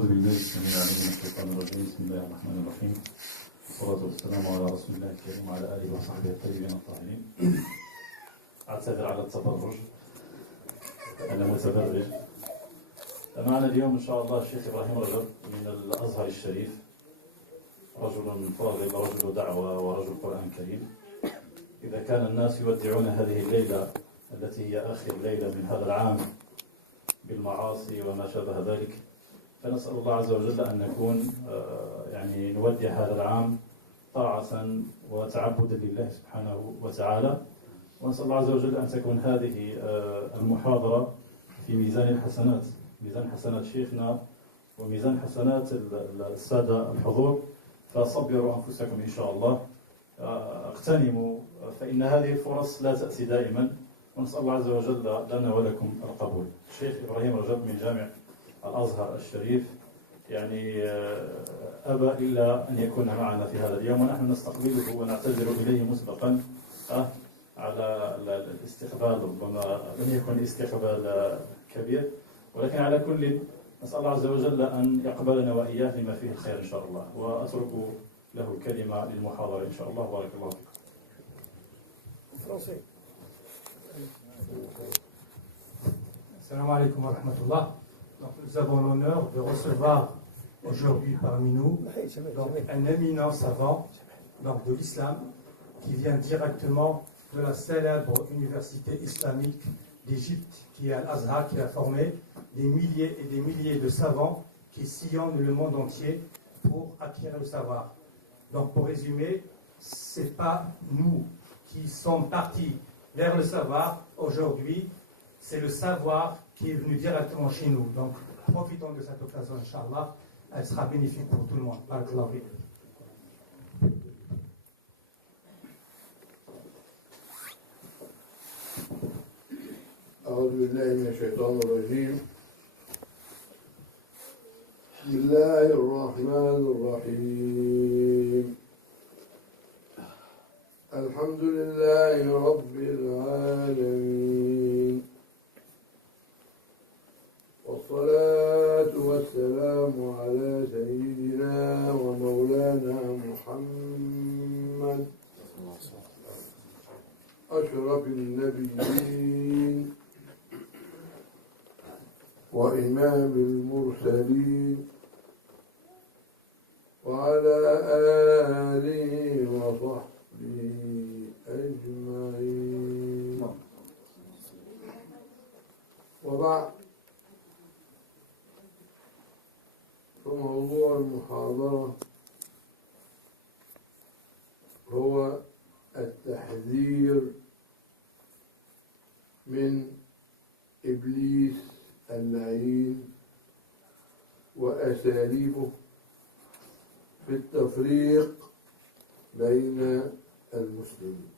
أعوذ بالله السميع العليم من الشيطان الرجيم. بسم الله الرحمن الرحيم. والصلاة والسلام على رسول الله الكريم وعلى آله وصحبه الطيبين الطاهرين. أعتذر على التبرج، أنا متبرج. معنا اليوم إن شاء الله الشيخ إبراهيم رجب من الأزهر الشريف، رجل فاضل، رجل دعوة ورجل قرآن كريم. إذا كان الناس يودعون هذه الليلة التي هي آخر ليلة من هذا العام بالمعاصي وما شابه ذلك، فنسأل الله عز وجل أن نكون يعني نودع هذا العام طاعة وتعبدا لله سبحانه وتعالى. ونسأل الله عز وجل أن تكون هذه المحاضرة في ميزان الحسنات، ميزان حسنات شيخنا وميزان حسنات السادة الحضور. فصبروا أنفسكم إن شاء الله، اغتنموا، فإن هذه الفرص لا تأتي دائما. ونسأل الله عز وجل لنا ولكم القبول. الشيخ إبراهيم رجب من جامع الأزهر الشريف يعني أبى إلا أن يكون معنا في هذا اليوم، ونحن نستقبله ونعتذر إليه مسبقا على الاستقبال. ربما لم يكن استقبال كبير، ولكن على كل نسأل الله عز وجل أن يقبلنا وإياه لما فيه الخير إن شاء الله. وأترك له الكلمة للمحاضرة إن شاء الله. بارك الله فيكم. Assalamu alaikum wa rahmatullah. Donc, nous avons l'honneur de recevoir aujourd'hui parmi nous donc, un éminent savant donc, de l'islam qui vient directement de la célèbre université islamique d'Égypte qui est Al-Azhar, qui a formé des milliers et des milliers de savants qui sillonnent le monde entier pour acquérir le savoir. Donc pour résumer, ce n'est pas nous qui sommes partis vers le savoir aujourd'hui, c'est le savoir qui est venu directement chez nous. Donc profitons de cette occasion, Inch'Allah, elle sera bénéfique pour tout le monde. Barakallahu fiik. أعوذ بالله من الشيطان الرجيم. بسم الله الرحمن الرحيم. الحمد لله رب العالمين، والصلاة والسلام على سيدنا ومولانا محمد أشرف النبيين وإمام المرسلين، وعلى آله وصحبه أجمعين. وبعد، فموضوع المحاضرة هو التحذير من إبليس اللعين وأساليبه في التفريق بين المسلمين.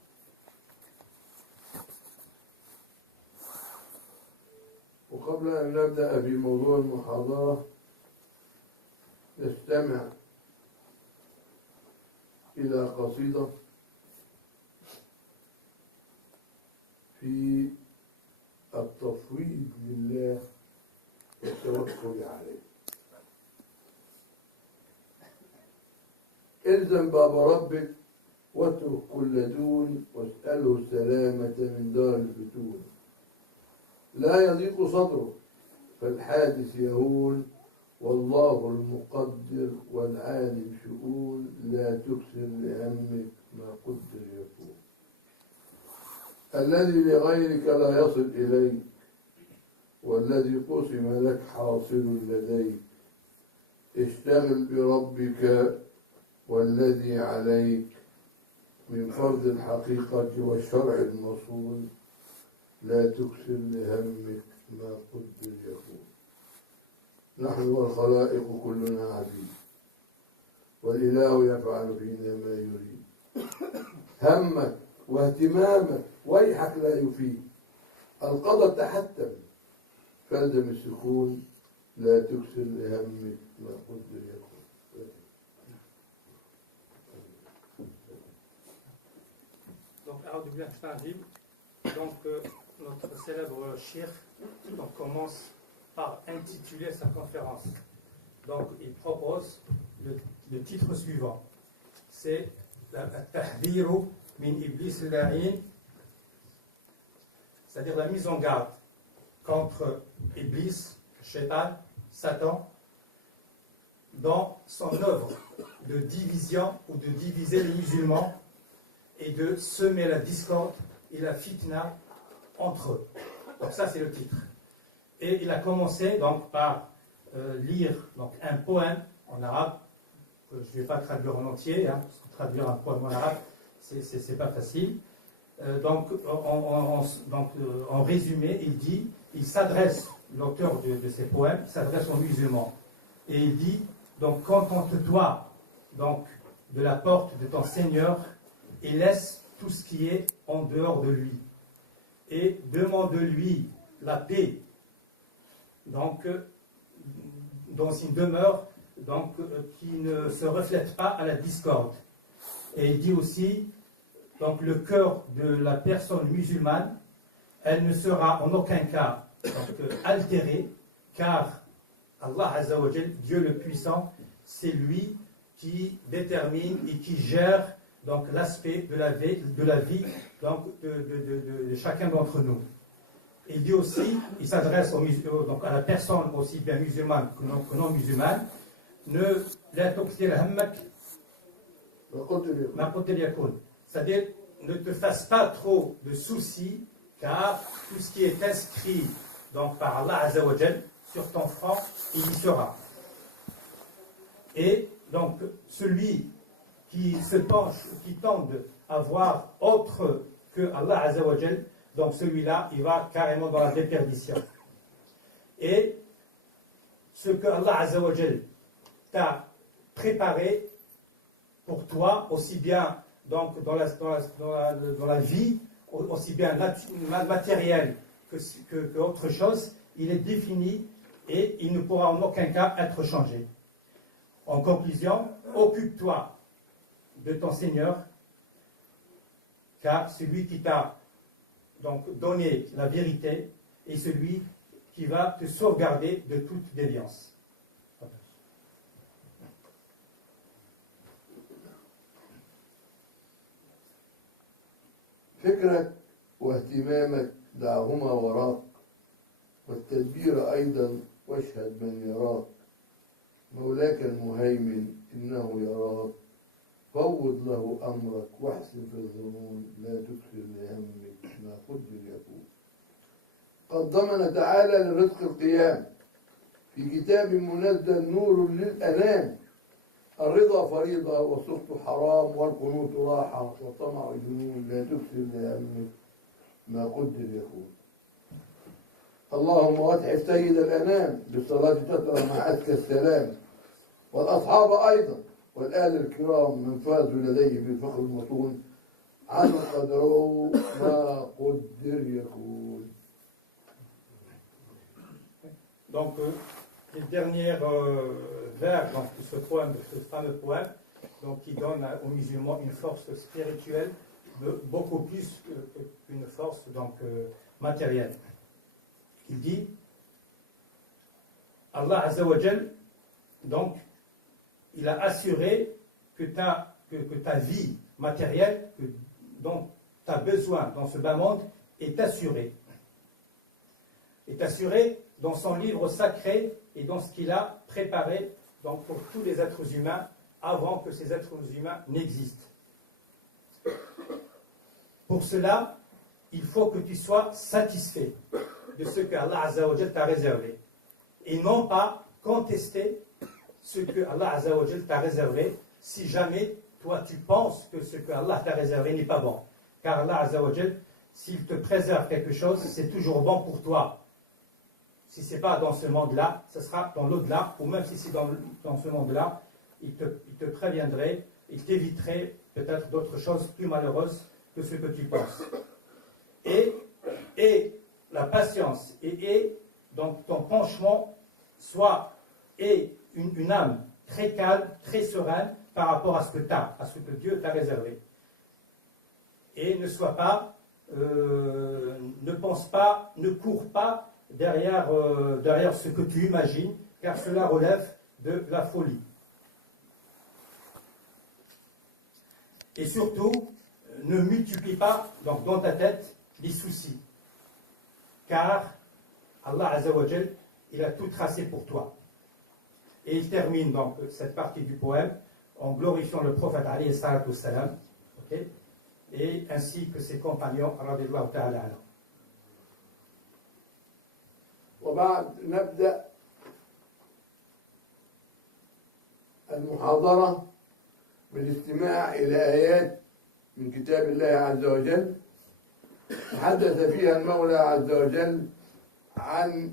وقبل أن نبدأ في موضوع المحاضرة نستمع إلى قصيدة في التفويض لله والتوكل عليه. الزم باب ربك واترك كل دون، واسأله السلامة من دار الفتون. لا يضيق صدره فالحادث يهون، والله المقدر والعالم شؤون. لا تكثر لهمك ما قدر يكون. الذي لغيرك لا يصل إليك، والذي قسم لك حاصل لديك. اشتغل بربك والذي عليك من فرض الحقيقة والشرع المصون. لا تكثر لهمك ما قدر يكون. نحن والخلائق كلنا عبيد، والإله يفعل فينا ما يريد. همك واهتمامك ويحك لا يفيد. القدر تحتم فالزم السكون. لا تكثر لهمك ما قدر يكون. Donc, notre célèbre cheikh commence par intituler sa conférence donc il propose le titre suivant. C'est At-Tahdhiru min Iblis al-La'in, c'est-à-dire la mise en garde contre Iblis, Shaitan, Satan, dans son œuvre de division ou de diviser les musulmans et de semer la discorde et la fitna entre eux. Donc ça c'est le titre. Et il a commencé donc par lire donc, un poème en arabe, que je ne vais pas traduire en entier, parce que traduire un poème en arabe, c'est pas facile. Donc en résumé, il s'adresse, l'auteur de ces poèmes s'adresse aux musulmans. Et il dit, donc contente-toi donc, de la porte de ton Seigneur et laisse tout ce qui est en dehors de lui. Et demande-lui la paix, donc dans une demeure donc, qui ne se reflète pas à la discorde. Et il dit aussi, donc le cœur de la personne musulmane, elle ne sera en aucun cas donc, altérée, car Allah Azza wa Jal, Dieu le puissant, c'est lui qui détermine et qui gère donc l'aspect de la vie donc, de chacun d'entre nous. Il dit aussi, il s'adresse donc à la personne aussi bien musulmane que non musulmane, c'est-à-dire ne te fasse pas trop de soucis, car tout ce qui est inscrit donc, par Allah Azza wa Jal sur ton front, il y sera. Et donc celui qui se penche, qui tente à voir autre que Allah Azza wa Jal, donc celui-là, il va carrément dans la déperdition. Et ce que Allah Azza wa Jal t'a préparé pour toi, aussi bien donc, dans la vie, aussi bien matérielle que autre chose, il est défini et il ne pourra en aucun cas être changé. En conclusion, occupe-toi de ton Seigneur, car celui qui t'a donc donné la vérité est celui qui va te sauvegarder de toute déviance. فكرك واهتمامك دعهما وراك والتدبير أيضا واشهد من يراك مولاك المهيمن إنه يراك فوض له أمرك واحسن في الظنون لا تدخل لهمك ما قدر يكون قد ضمن تعالى لرزق القيام في كتاب منزل نور للأنام الرضا فريضة والسخط حرام والقنوط راحة والطمع جنون لا تكثر لهمك ما قدر يكون اللهم واتحف سيد الأنام بالصلاة تترى مع أزكى السلام والأصحاب أيضا والآل الكرام من فازوا لديه بالفخر المطون عنه قدره ما قدر يكون. Donc, les derniers vers donc, de ce poème, de ce fameux poème, donc, qui donne aux musulmans une force spirituelle beaucoup plus qu'une force donc, matérielle. Il dit, Allah Azza wa Jal, donc, il a assuré que ta vie matérielle, dont tu as besoin dans ce bas monde, est assurée. Est assurée dans son livre sacré et dans ce qu'il a préparé donc, pour tous les êtres humains avant que ces êtres humains n'existent. Pour cela, il faut que tu sois satisfait de ce que Allah Azza wa Jal t'a réservé et non pas contester ce que Allah Azza wa Jal t'a réservé si jamais toi tu penses que ce que Allah t'a réservé n'est pas bon. Car Allah Azza wa Jal, s'il te préserve quelque chose, c'est toujours bon pour toi. Si ce n'est pas dans ce monde-là, ce sera dans l'au-delà, ou même si c'est dans ce monde-là, il te préviendrait, il t'éviterait peut-être d'autres choses plus malheureuses que ce que tu penses. Et la patience, et donc ton penchement soit une âme très calme, très sereine par rapport à ce que tu as, à ce que Dieu t'a réservé. Et ne sois pas, ne pense pas, ne cours pas derrière ce que tu imagines, car cela relève de la folie. Et surtout, ne multiplie pas donc, dans ta tête les soucis. Car Allah Azzawajal, il a tout tracé pour toi. Et il termine donc cette partie du poème en glorifiant le prophète alayhi salatu wassalam, okay, et ainsi que ses compagnons radiyallahu ta'ala anhum. وبعد نبدأ المحاضرة بالاستماع إلى آيات من كتاب الله عز وجل تحدث فيها المولى عز وجل عن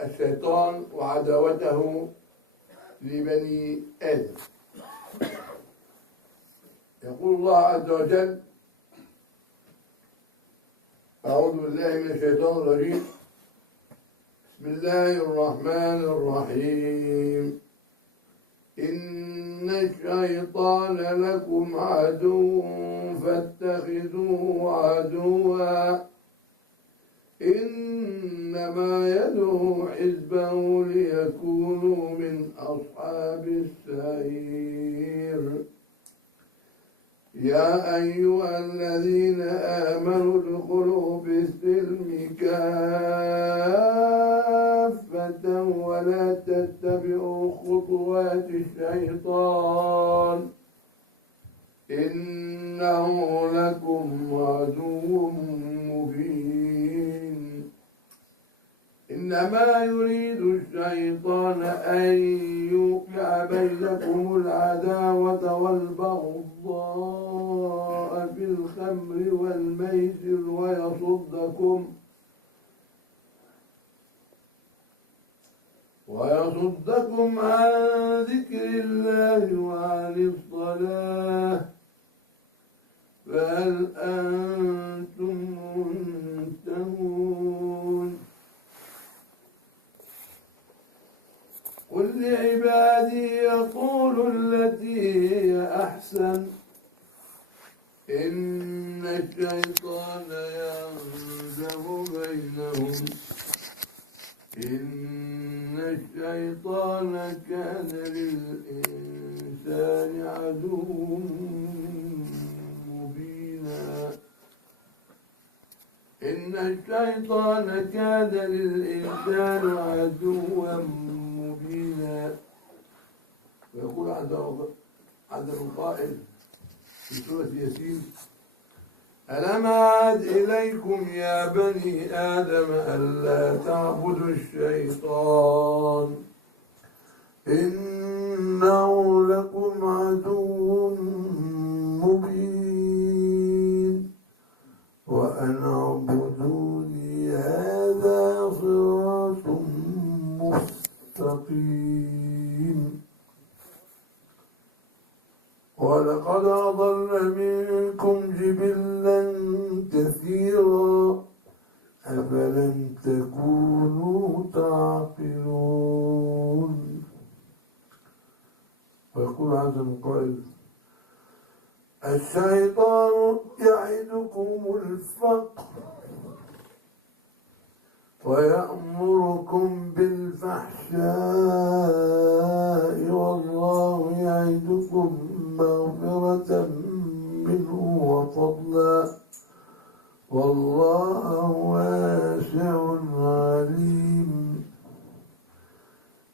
الشيطان وعداوته لبني آدم. يقول الله عز وجل: أعوذ بالله من الشيطان الرجيم، بسم الله الرحمن الرحيم، إن الشيطان لكم عدو فاتخذوه عدوا إنما يدعو حزبه ليكونوا من أصحاب السعير. يا أيها الذين آمنوا ادخلوا في السلم كافة ولا تتبعوا خطوات الشيطان إنه لكم عدو مبين. إنما يريد الشيطان أن يوقع بينكم العداوة والبغضاء في الخمر والميسر ويصدكم عن ذكر الله وعن الصلاة فهل أنتم منتهون. قل لعبادي يقولوا التي هي أحسن إن الشيطان ينزغ بينهم إن الشيطان كان للإنسان عدوا مبينا. إن الشيطان كان للإنسان عدوا مبينا. ويقول عند القائل في سورة ياسين: ألم أعد إليكم يا بني آدم ألا تعبدوا الشيطان إنه لكم عدو مبين وأن اعبدوني هذا صراط مستقيم. ولقد أضل منكم جبلا كثيرا أفلم تكونوا تعقلون. ويقول عز وجل: الشيطان يعدكم الفقر ويأمركم بالفحشاء والله يعدكم مغفرة منه وفضلا والله واسع عليم.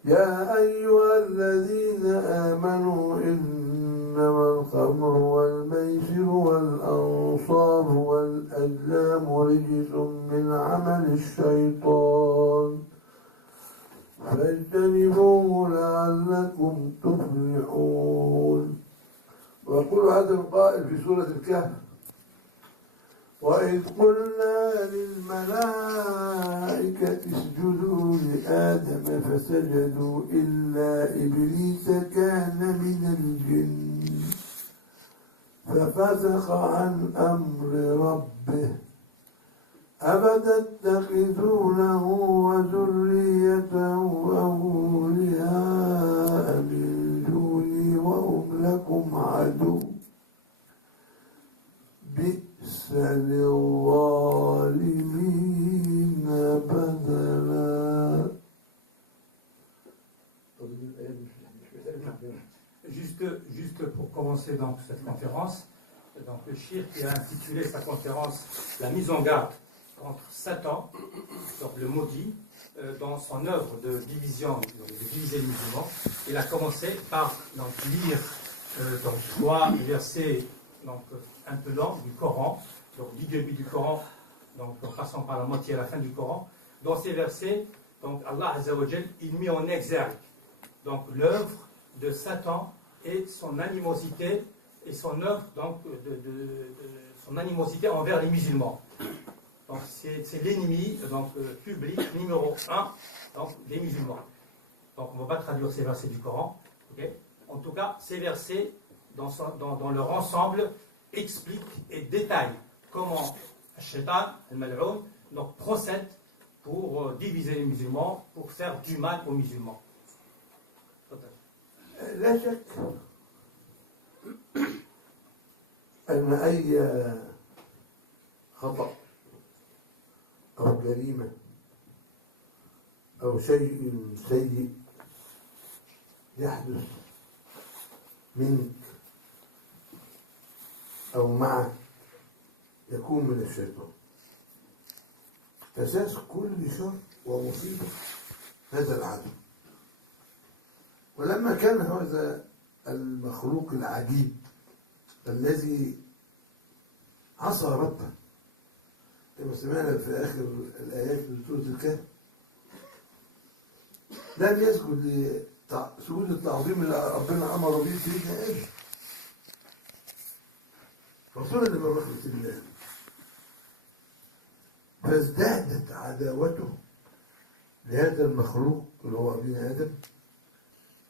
يا أيها الذين آمنوا إنما الخمر والميسر والأنصاب والأزلام رجس من عمل الشيطان فاجتنبوه لعلكم تفلحون. ويقول هذا القائل في سورة الكهف: وإذ قلنا للملائكة اسجدوا لآدم فسجدوا إلا إبليس كان من الجن ففسق عن أمر ربه أفتتخذونه وذريته أولياء من دوني وهم لكم عدو بئس للظالمين بدلا. Juste pour commencer donc cette conférence, donc le Cheikh qui a intitulé sa conférence La mise en garde contre Satan, donc le maudit, dans son œuvre de division, de diviser les musulmans. Il a commencé par donc, lire donc, 3 versets donc, un peu lents du Coran, donc du début du Coran, donc en passant par la moitié à la fin du Coran. Dans ces versets, donc Allah Azza wa Jal, il met en exergue donc l'œuvre de Satan et son animosité et son œuvre donc son animosité envers les musulmans. Donc c'est l'ennemi donc public numéro 1 donc des musulmans. Donc on ne va pas traduire ces versets du Coran. Okay. En tout cas, ces versets dans leur ensemble expliquent et détaillent comment Shaitan, al-Mal'oun, donc procède pour diviser les musulmans, pour faire du mal aux musulmans. لا شك أن أي خطأ أو جريمة أو شيء سيء يحدث منك أو معك يكون من الشيطان. أساس كل شر ومصيبة هذا العدو. ولما كان هذا المخلوق العجيب الذي عصى ربه كما سمعنا في آخر الآيات من سورة الكهف لم يسجد لسجود التعظيم اللي ربنا أمر به سيدنا آدم رسولا من رحمة الله فازدادت عداوته لهذا المخلوق اللي هو ابن آدم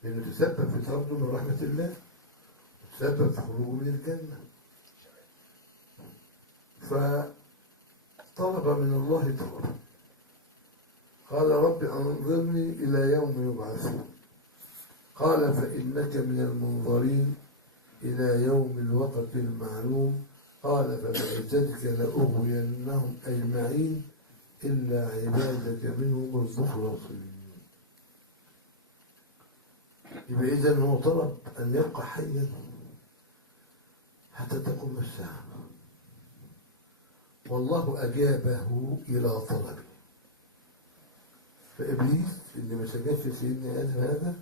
لأنه تسبب في طرده من رحمة الله وتسبب في خروجه من الجنة فطلب من الله طلبا قال رب أنظرني إلى يوم يبعثون قال فإنك من المنظرين إلى يوم الوقت المعلوم قال فبعزتك لأغوينهم أجمعين إلا عبادك منهم المخلصين. يبقى إذن هو طلب أن يبقى حيا حتى تقوم الساعة والله أجابه إلى طلبه. فإبليس اللي ما سجدش سيدنا آدم هذا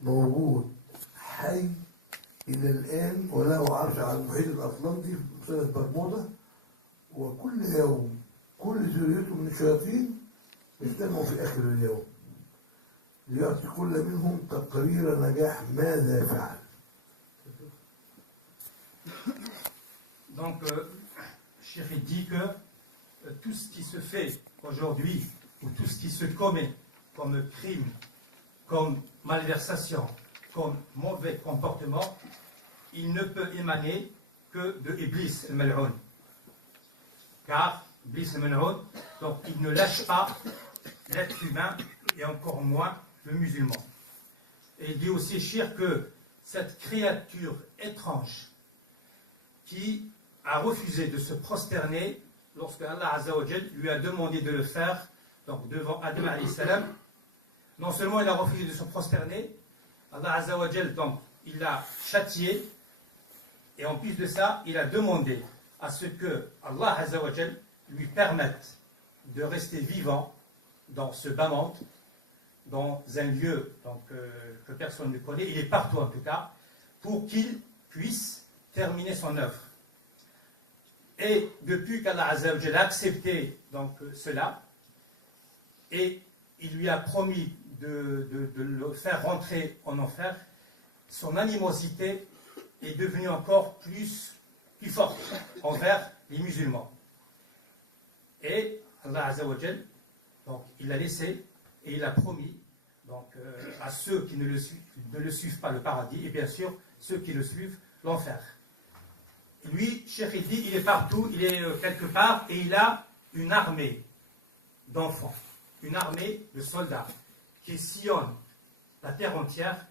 موجود حي إلى الآن وله عرش على المحيط الأطلنطي في سنة برمودا وكل يوم كل ذريته من الشياطين يجتمعوا في آخر اليوم ليعطي كل منهم تقرير نجاح ماذا فعل. Donc, Cheikh dit que tout ce qui se fait aujourd'hui ou tout ce qui se commet comme crime, comme malversation, comme mauvais comportement, il ne peut émaner que de Iblis al-Mal'oun. Car Iblis al-Mal'oun, donc il ne lâche pas l'être humain et encore moins le musulman. Et il dit aussi, Cheikh, que cette créature étrange qui a refusé de se prosterner lorsque Allah Azza wa Jal lui a demandé de le faire, donc devant Adam alayhi salam, non seulement il a refusé de se prosterner, Allah Azza wa Jal, donc, il l'a châtié, et en plus de ça, il a demandé à ce que Allah Azza wa Jal lui permette de rester vivant dans ce bas monde, dans un lieu donc, que personne ne connaît, il est partout en tout cas, pour qu'il puisse terminer son œuvre. Et depuis qu'Allah Azza wa Jal a accepté donc, cela, et il lui a promis de le faire rentrer en enfer, son animosité est devenue encore plus forte envers les musulmans. Et Allah Azza wa Jal, donc, il l'a laissé et il a promis donc, à ceux qui ne le suivent pas le paradis et bien sûr ceux qui le suivent l'enfer. Lui, Cheikh dit, il est partout, il est quelque part et il a une armée d'enfants, une armée de soldats qui sillonnent la terre entière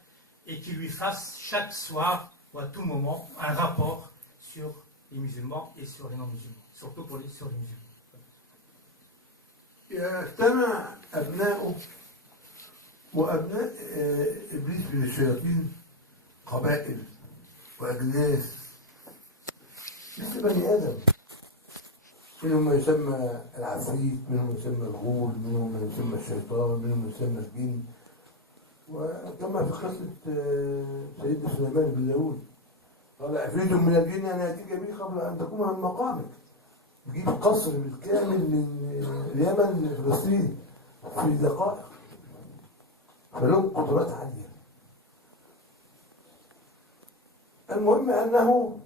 et qui lui fassent chaque soir ou à tout moment un rapport sur les musulmans et sur les non-musulmans, surtout sur les musulmans. يجتمع أبناؤه وأبناء إبليس من الشياطين قبائل وأجناس مثل بني آدم، منهم ما يسمى العفريت، منهم ما يسمى الغول، منهم ما يسمى الشيطان، منهم ما يسمى الجن. وكما في قصة سيدنا سليمان بن داود قال عفريت من الجن أن يأتيك به قبل أن تقوم من مقامك. يجيب قصر بالكامل من اليمن لفلسطين في دقائق، فلهم قدرات عالية. المهم أنه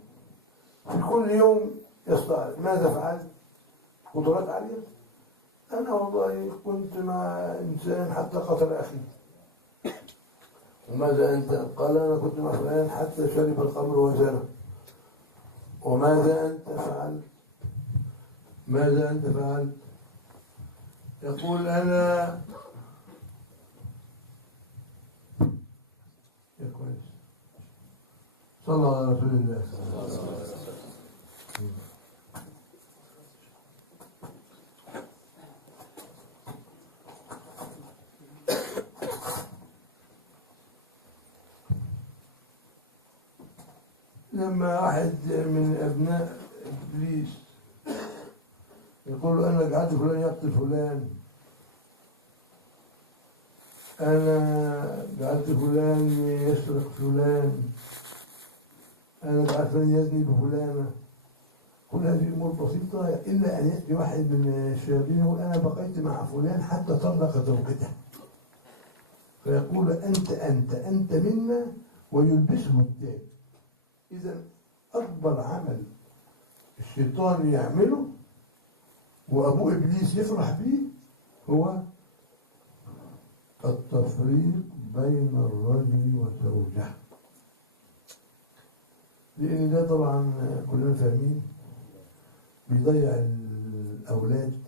في كل يوم يصطعد. ماذا فعل؟ قدرات عالية. أنا والله كنت مع إنسان حتى قتل أخيه. وماذا أنت؟ قال أنا كنت مع فلان حتى شرب الخمر وزنى. وماذا أنت فعلت؟ ماذا أنت فعلت؟ يقول أنا يا كويس صلى الله على رسول الله صلى الله عليه وسلم. لما واحد من أبناء إبليس يقول أنا جعلت فلان يقتل فلان، أنا جعلت فلان يسرق فلان، أنا جعلت فلان يزني بفلانة، كل هذه أمور بسيطة، إلا أن يأتي واحد من الشياطين يقول أنا بقيت مع فلان حتى طلق زوجته، فيقول أنت منا ويلبسه التاج. إذا أكبر عمل الشيطان يعمله وأبوه إبليس يفرح به هو التفريق بين الرجل وزوجه، لأن ده طبعا كلنا فاهمين بيضيع الأولاد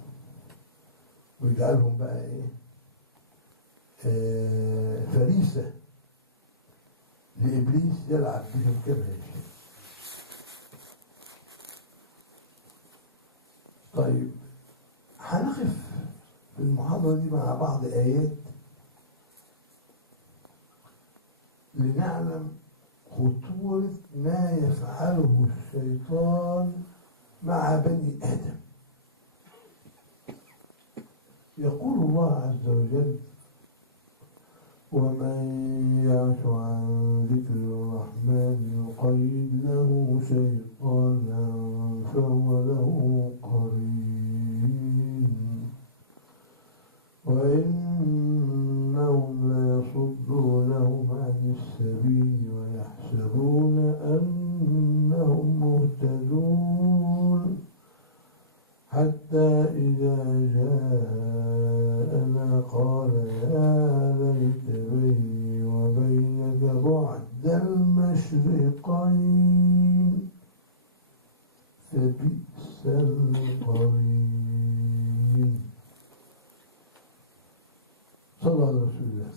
ويجعلهم بقى إيه فريسة لإبليس يلعب بهم كما يشاء. طيب هنقف في المحاضرة دي مع بعض آيات لنعلم خطورة ما يفعله الشيطان مع بني آدم. يقول الله عز وجل ومن يعش عن ذكر الرحمن يقيد له شيطانا فهو له قرين وإنهم ليصدونهم عن السبيل ويحسبون أنهم مهتدون حتى إذا جاءنا قال يا ليت بيني وبينك بعد المشرقين فبئس القرين. صلى الله على رسول الله.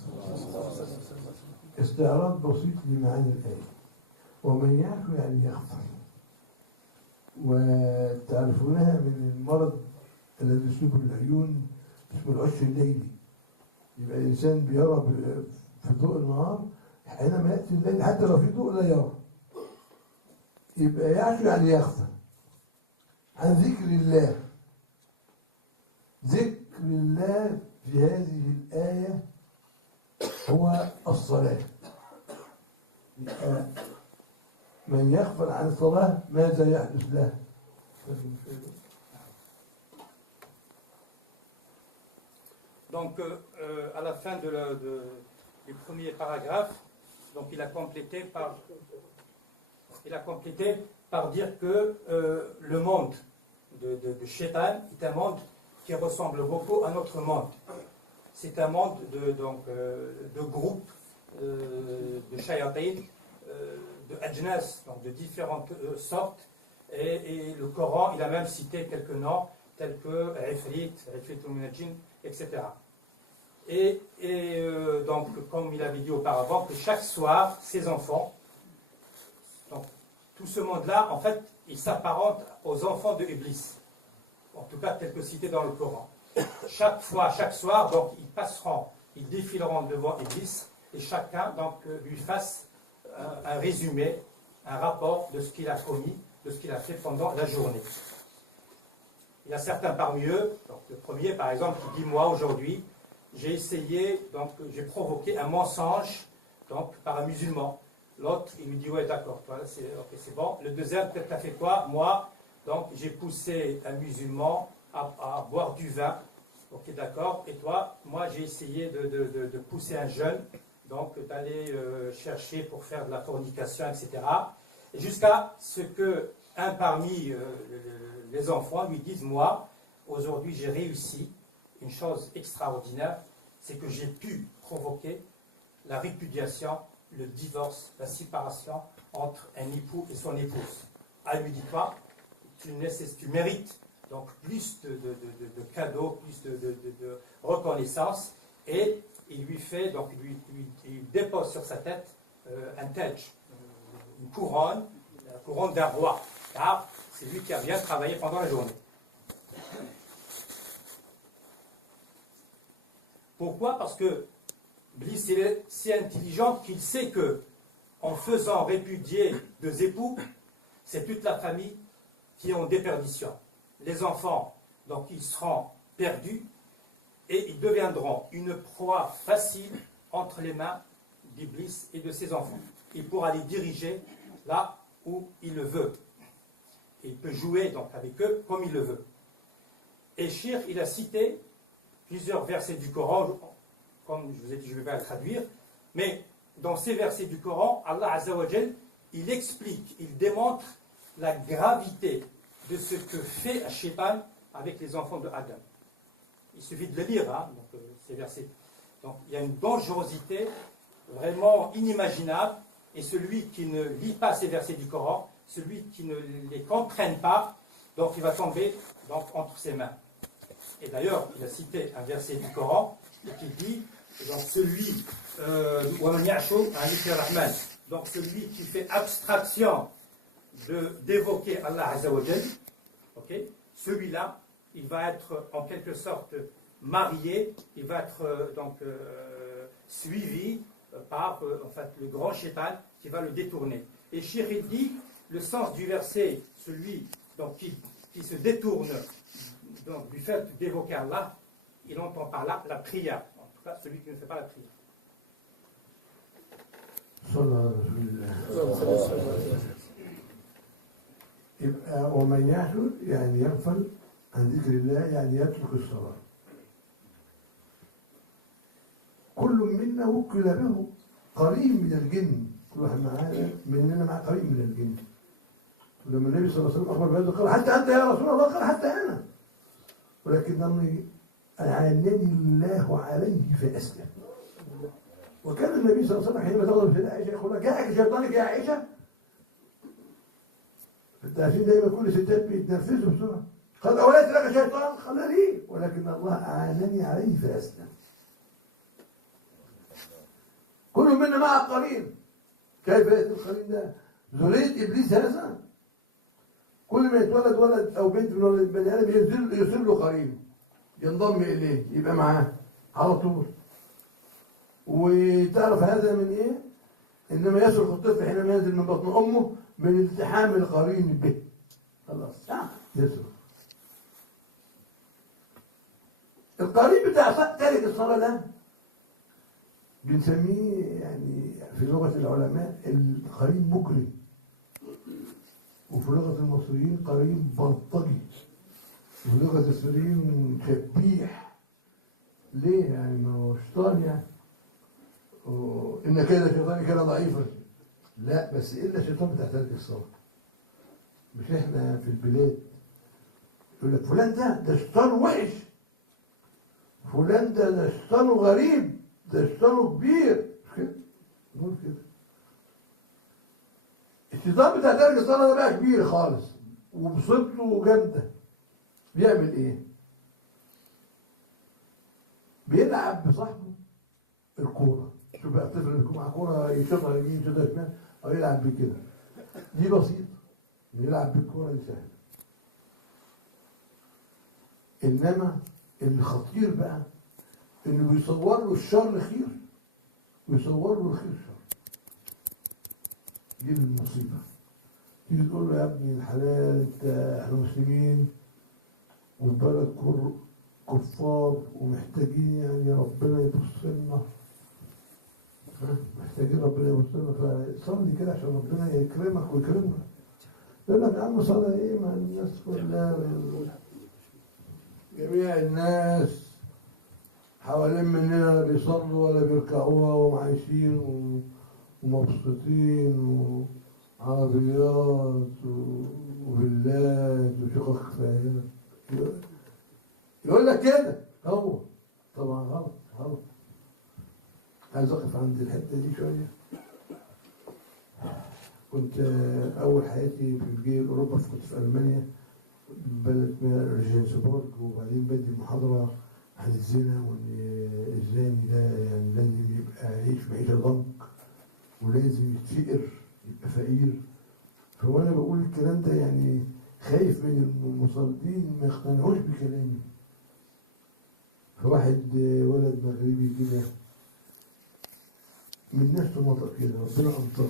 استعراض بسيط لمعاني الآية. ومن يعفو يعني يغفر، وتعرفونها من المرض الذي يصيب العيون اسمه العش الليلي. يبقى الإنسان بيرى في ضوء النهار، حينما يأتي الليل حتى لو في ضوء لا يرى. يبقى يعفو يعني يغفر عن ذكر الله. ذكر الله في هذه الآية هو الصلاة. من يغفل عن الصلاة ماذا يحدث له؟ Donc, à la fin du premier paragraphe, donc il a complété par dire que le monde de Shaitan est un monde qui ressemble beaucoup à notre monde. C'est un monde de groupes, de shayatin, de ajnas, donc de différentes sortes. Et le Coran, il a même cité quelques noms, tels que Ifrit, Ifrit al-Munajjin, etc. Et donc, comme il avait dit auparavant, que chaque soir, ces enfants, donc tout ce monde-là, en fait, il s'apparente aux enfants de Iblis. En tout cas, tel que cité dans le Coran. Chaque soir, donc, ils défileront devant Iblis, et chacun, donc, lui fasse un résumé, un rapport de ce qu'il a commis, de ce qu'il a fait pendant la journée. Il y a certains parmi eux, donc le premier par exemple, qui dit moi aujourd'hui, j'ai essayé, donc j'ai provoqué un mensonge donc, par un musulman. L'autre, il lui dit ouais d'accord, c'est bon. Le deuxième, peut-être t'as fait quoi? Moi, donc j'ai poussé un musulman à boire du vin. Ok, d'accord. Et toi, moi j'ai essayé de pousser un jeune, donc d'aller chercher pour faire de la fornication, etc. Et jusqu'à ce que un parmi les enfants lui dise moi, aujourd'hui j'ai réussi une chose extraordinaire, c'est que j'ai pu provoquer la répudiation, le divorce, la séparation entre un époux et son épouse. Elle lui dit quoi? Tu mérites donc plus de cadeaux, plus de reconnaissance, et il lui fait, donc il dépose sur sa tête un tadj, une couronne, la couronne d'un roi, car c'est lui qui a bien travaillé pendant la journée. Pourquoi? Parce que Bliss il est si intelligent qu'il sait que en faisant répudier deux époux, c'est toute la famille qui est en déperdition. Les enfants, donc ils seront perdus et ils deviendront une proie facile entre les mains d'Iblis et de ses enfants. Il pourra les diriger là où il le veut. Il peut jouer donc avec eux comme il le veut. Et Shir, il a cité plusieurs versets du Coran, comme je vous ai dit, je ne vais pas le traduire, mais dans ces versets du Coran, Allah Azza wa Jal, il explique, il démontre la gravité de ce que fait Shaitan avec les enfants de Adam. Il suffit de le lire, hein, donc, ces versets. Donc il y a une dangerosité vraiment inimaginable, et celui qui ne lit pas ces versets du Coran, celui qui ne les comprenne pas, donc il va tomber donc, entre ses mains. Et d'ailleurs, il a cité un verset du Coran qui dit donc celui donc celui qui fait abstraction d'évoquer Allah Azza wa Jal, okay, celui-là, il va être en quelque sorte marié, il va être suivi par en fait, le grand shaitan qui va le détourner. Et Shir dit, le sens du verset, celui donc, qui se détourne donc, du fait d'évoquer Allah, il entend par là la prière, en tout cas celui qui ne fait pas la prière. يبقى ومن يحدث يعني يغفل عن ذكر الله يعني يترك الصلاة. كل منا وكل به قريب من الجن، كل واحد معانا مننا مع قريب من الجن. ولما النبي صلى الله عليه وسلم أخبر بهذا قال حتى أنت يا رسول الله، قال حتى أنا، ولكنني أعانني الله عليه فأسلم. وكان النبي صلى الله عليه وسلم حينما تغضب سيدنا عائشة يقول جاءك شيطانك يا عائشة. انت عارفين دايما كل ستات بيتنفسوا بسرعه. قال اوليس لك شيطان؟ قال لي، ولكن الله اعانني عليه فاسلم. كل منا مع قرين. كيف ياتي القرين ده؟ ذريه ابليس هذا. كل ما يتولد ولد او بنت من ولد بني ادم يصير له قرين ينضم اليه يبقى معاه على طول. وتعرف هذا من ايه؟ انما يصرخ الطفل حينما ينزل من بطن امه من التحام القرين به. خلاص يصرخ. القرين بتاع تارك الصلاه ده بنسميه يعني في لغه العلماء القرين مجرم، وفي لغه المصريين قرين بلطجي، وفي لغه السوريين شبيح. ليه؟ يعني ما هو شيطان يعني. إن كيد الشيطان كان ضعيفا. لا بس إلا الشيطان بتاع تارك الصلاة. مش إحنا في البلاد يقول لك فلان ده شيطانه وحش، فلان ده شيطانه غريب، ده شيطانه كبير، مش كده؟ نقول كده. الشيطان بتاع تارك الصلاة ده بقى كبير خالص وبصيبته جامدة. بيعمل إيه؟ بيلعب بصاحبه الكورة. شوف بقى الطفل اللي يكون مع كورة يشوطها يمين يشوطها شمال أو يلعب بكده. دي بسيطة. يلعب بالكورة دي سهلة. إنما اللي خطير بقى إنه بيصور له الشر خير ويصور له الخير شر. دي المصيبة. تيجي تقول له يا ابني الحلال احنا مسلمين والبلد كفار ومحتاجين يعني ربنا يبص لنا، محتاجين ربنا يبص لنا، فصلي كده عشان ربنا يكرمك ويكرمك. يقول لك يا عم صلاة ايه؟ ما الناس كلها جميع الناس حوالين مننا لا بيصلوا ولا بيركعوها وعايشين ومبسوطين وعربيات وفيلات وشقق فاهرة. يقول لك كده هو طبعا غلط غلط. عايز اقف عند الحته دي شويه. كنت اول حياتي في الجيش اوروبا، كنت في المانيا بلد اسمها ريجنسبورغ، وبعدين بدي محاضره عن الزنا وان الزاني ده يعني لازم يبقى يعيش معيشه ضنك ولازم يتفقر يبقى فقير. فوانا بقول الكلام ده يعني خايف من المصلين ما يقتنعوش بكلامي. فواحد ولد مغربي كده من نفسه نطق كده، ربنا أمطر،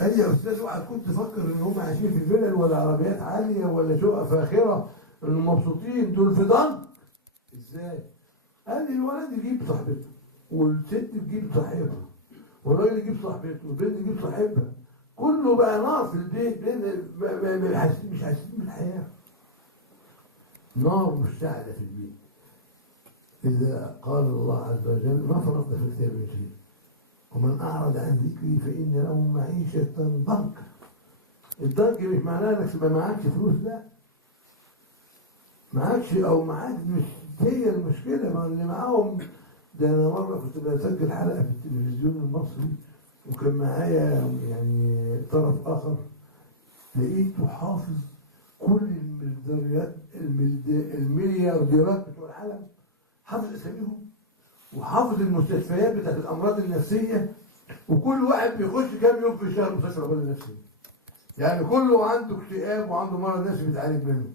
قال لي يا أستاذ اوعى كنت تفكر إن هم عايشين في فيلل ولا عربيات عالية ولا شقق فاخرة إنهم مبسوطين، دول في ضنك. إزاي؟ قال لي الولد يجيب صاحبته والست تجيب صاحبها والراجل يجيب صاحبته والبنت تجيب صاحبها، كله بقى نار في البيت، مش حاسين بالحياة، نار مشتعلة في البيت. إذا قال الله عز وجل ما فرضنا في الكتاب من شيء ومن أعرض عن ذكري فإن له معيشة ضنكا. الضنك مش معناه إنك تبقى معكش فلوس، لا، معكش أو معاك مش هي المشكلة. ما اللي معاهم ده. أنا مرة كنت بسجل حلقة في التلفزيون المصري وكان معايا يعني طرف آخر، لقيته حافظ كل المليارديرات بتوع العالم، حافظ اساميهم وحافظ المستشفيات بتاعت الامراض النفسيه، وكل واحد بيخش كام يوم في الشهر مستشفى الامراض النفسيه. يعني كله عنده اكتئاب وعنده مرض نفسي بيتعالج منه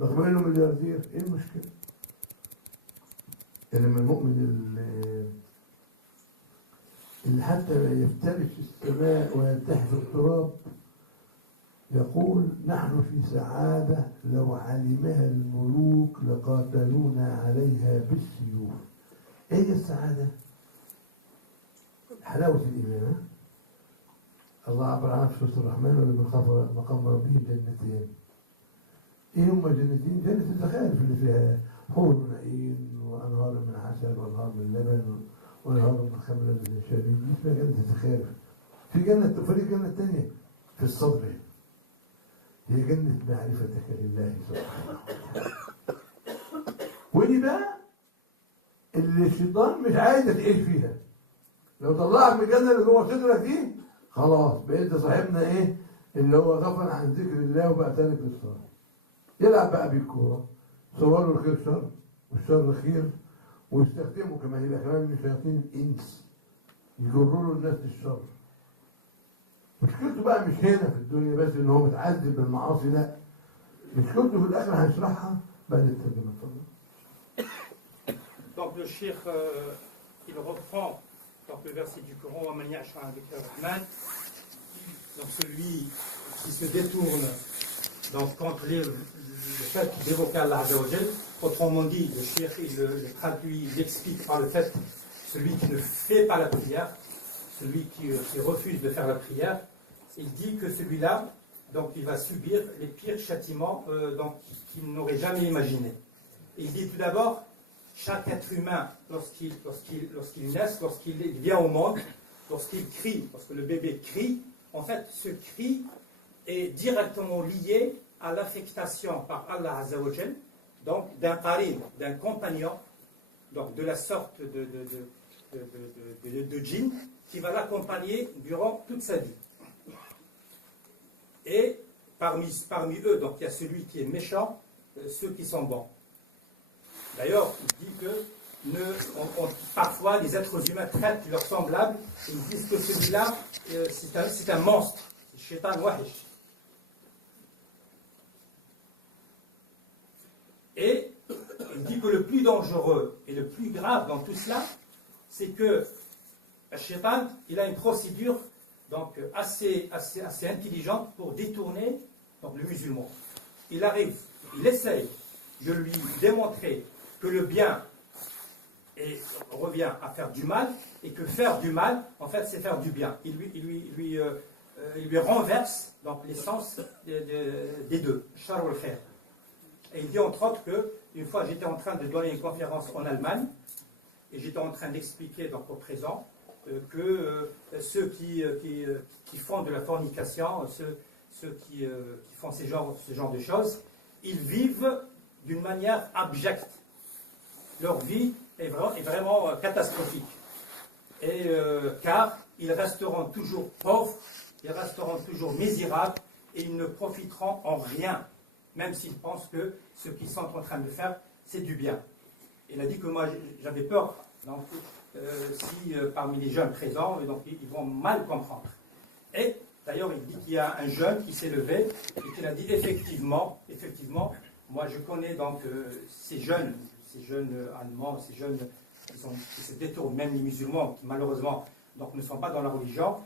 رغم انه ملياردير. ايه المشكله؟ لما المؤمن اللي حتى يفترش السماء ويلتحف التراب يقول نحن في سعادة لو علمها الملوك لقاتلونا عليها بالسيوف. ايه السعادة؟ حلاوة الإيمان. الله عبر عنها في سورة الرحمن ولمن خاف مقام ربه جنتين. ايه هما جنتين؟ جنة الزخارف اللي فيها حور عين وأنهار من عسل وأنهار من لبن وأنهار من خمر من شريب، دي اسمها جنة الزخارف. في جنة تانية في الصدر، هي جنة معرفتك لله سبحانه وتعالى. ودي بقى اللي الشيطان مش عايز تعيش فيها. لو طلعك من الجنة اللي جوه صدرك دي خلاص بقيت صاحبنا ايه اللي هو غفل عن ذكر الله وبقى تارك للصلاة. يلعب بقى بالكورة، صور له الخير شر والشر خير، ويستخدمه كمان يبقى كمان من شياطين الإنس يجروا له الناس للشر. مشكلته بقى مش هنا في الدنيا بس ان هو متعذب بالمعاصي، لا، مشكلته في الاخر هنشرحها بعد الترجمه. Donc le cheikh il reprend donc le verset du Coran wa man ya'shu 'an dhikri rahman, donc celui qui se détourne donc contre le fait d'évoquer Allah Azza wa Jal. Autrement dit, le cheikh il le traduit, il l'explique par le fait celui qui ne fait pas la prière, celui qui refuse de faire la prière. Il dit que celui-là, donc, il va subir les pires châtiments qu'il n'aurait jamais imaginé. Il dit tout d'abord, chaque être humain, lorsqu'il naît, lorsqu'il vient au monde, lorsqu'il crie, lorsque le bébé crie, en fait, ce cri est directement lié à l'affectation par Allah Azza wa Jal, donc d'un qarin, d'un compagnon, donc de la sorte de djinn, qui va l'accompagner durant toute sa vie. Et parmi eux, donc il y a celui qui est méchant, ceux qui sont bons. D'ailleurs, il dit que parfois les êtres humains traitent leurs semblables et ils disent que celui-là, c'est un monstre, c'est Shaitan Wahish. Et il dit que le plus dangereux et le plus grave dans tout cela, c'est que le Shaitan, il a une procédure donc assez intelligente pour détourner donc, le musulman. Il arrive, il essaye de lui démontrer que le bien revient à faire du mal, et que faire du mal, en fait, c'est faire du bien. Il lui renverse donc l'essence des deux, char ou khair. Et il dit entre autres que, une fois j'étais en train de donner une conférence en Allemagne, et j'étais en train d'expliquer donc au présent que ceux qui font de la fornication, ceux qui font ce genre de choses, ils vivent d'une manière abjecte. Leur vie est vraiment catastrophique. Car ils resteront toujours pauvres, ils resteront toujours misérables, et ils ne profiteront en rien, même s'ils pensent que ce qu'ils sont en train de faire, c'est du bien. Il a dit que moi, j'avais peur, donc, si parmi les jeunes présents, donc, ils vont mal comprendre. Et d'ailleurs, il dit qu'il y a un jeune qui s'est levé et qui a dit effectivement, moi je connais donc ces jeunes Allemands, ces jeunes qui se détournent, même les musulmans, qui malheureusement donc, ne sont pas dans la religion,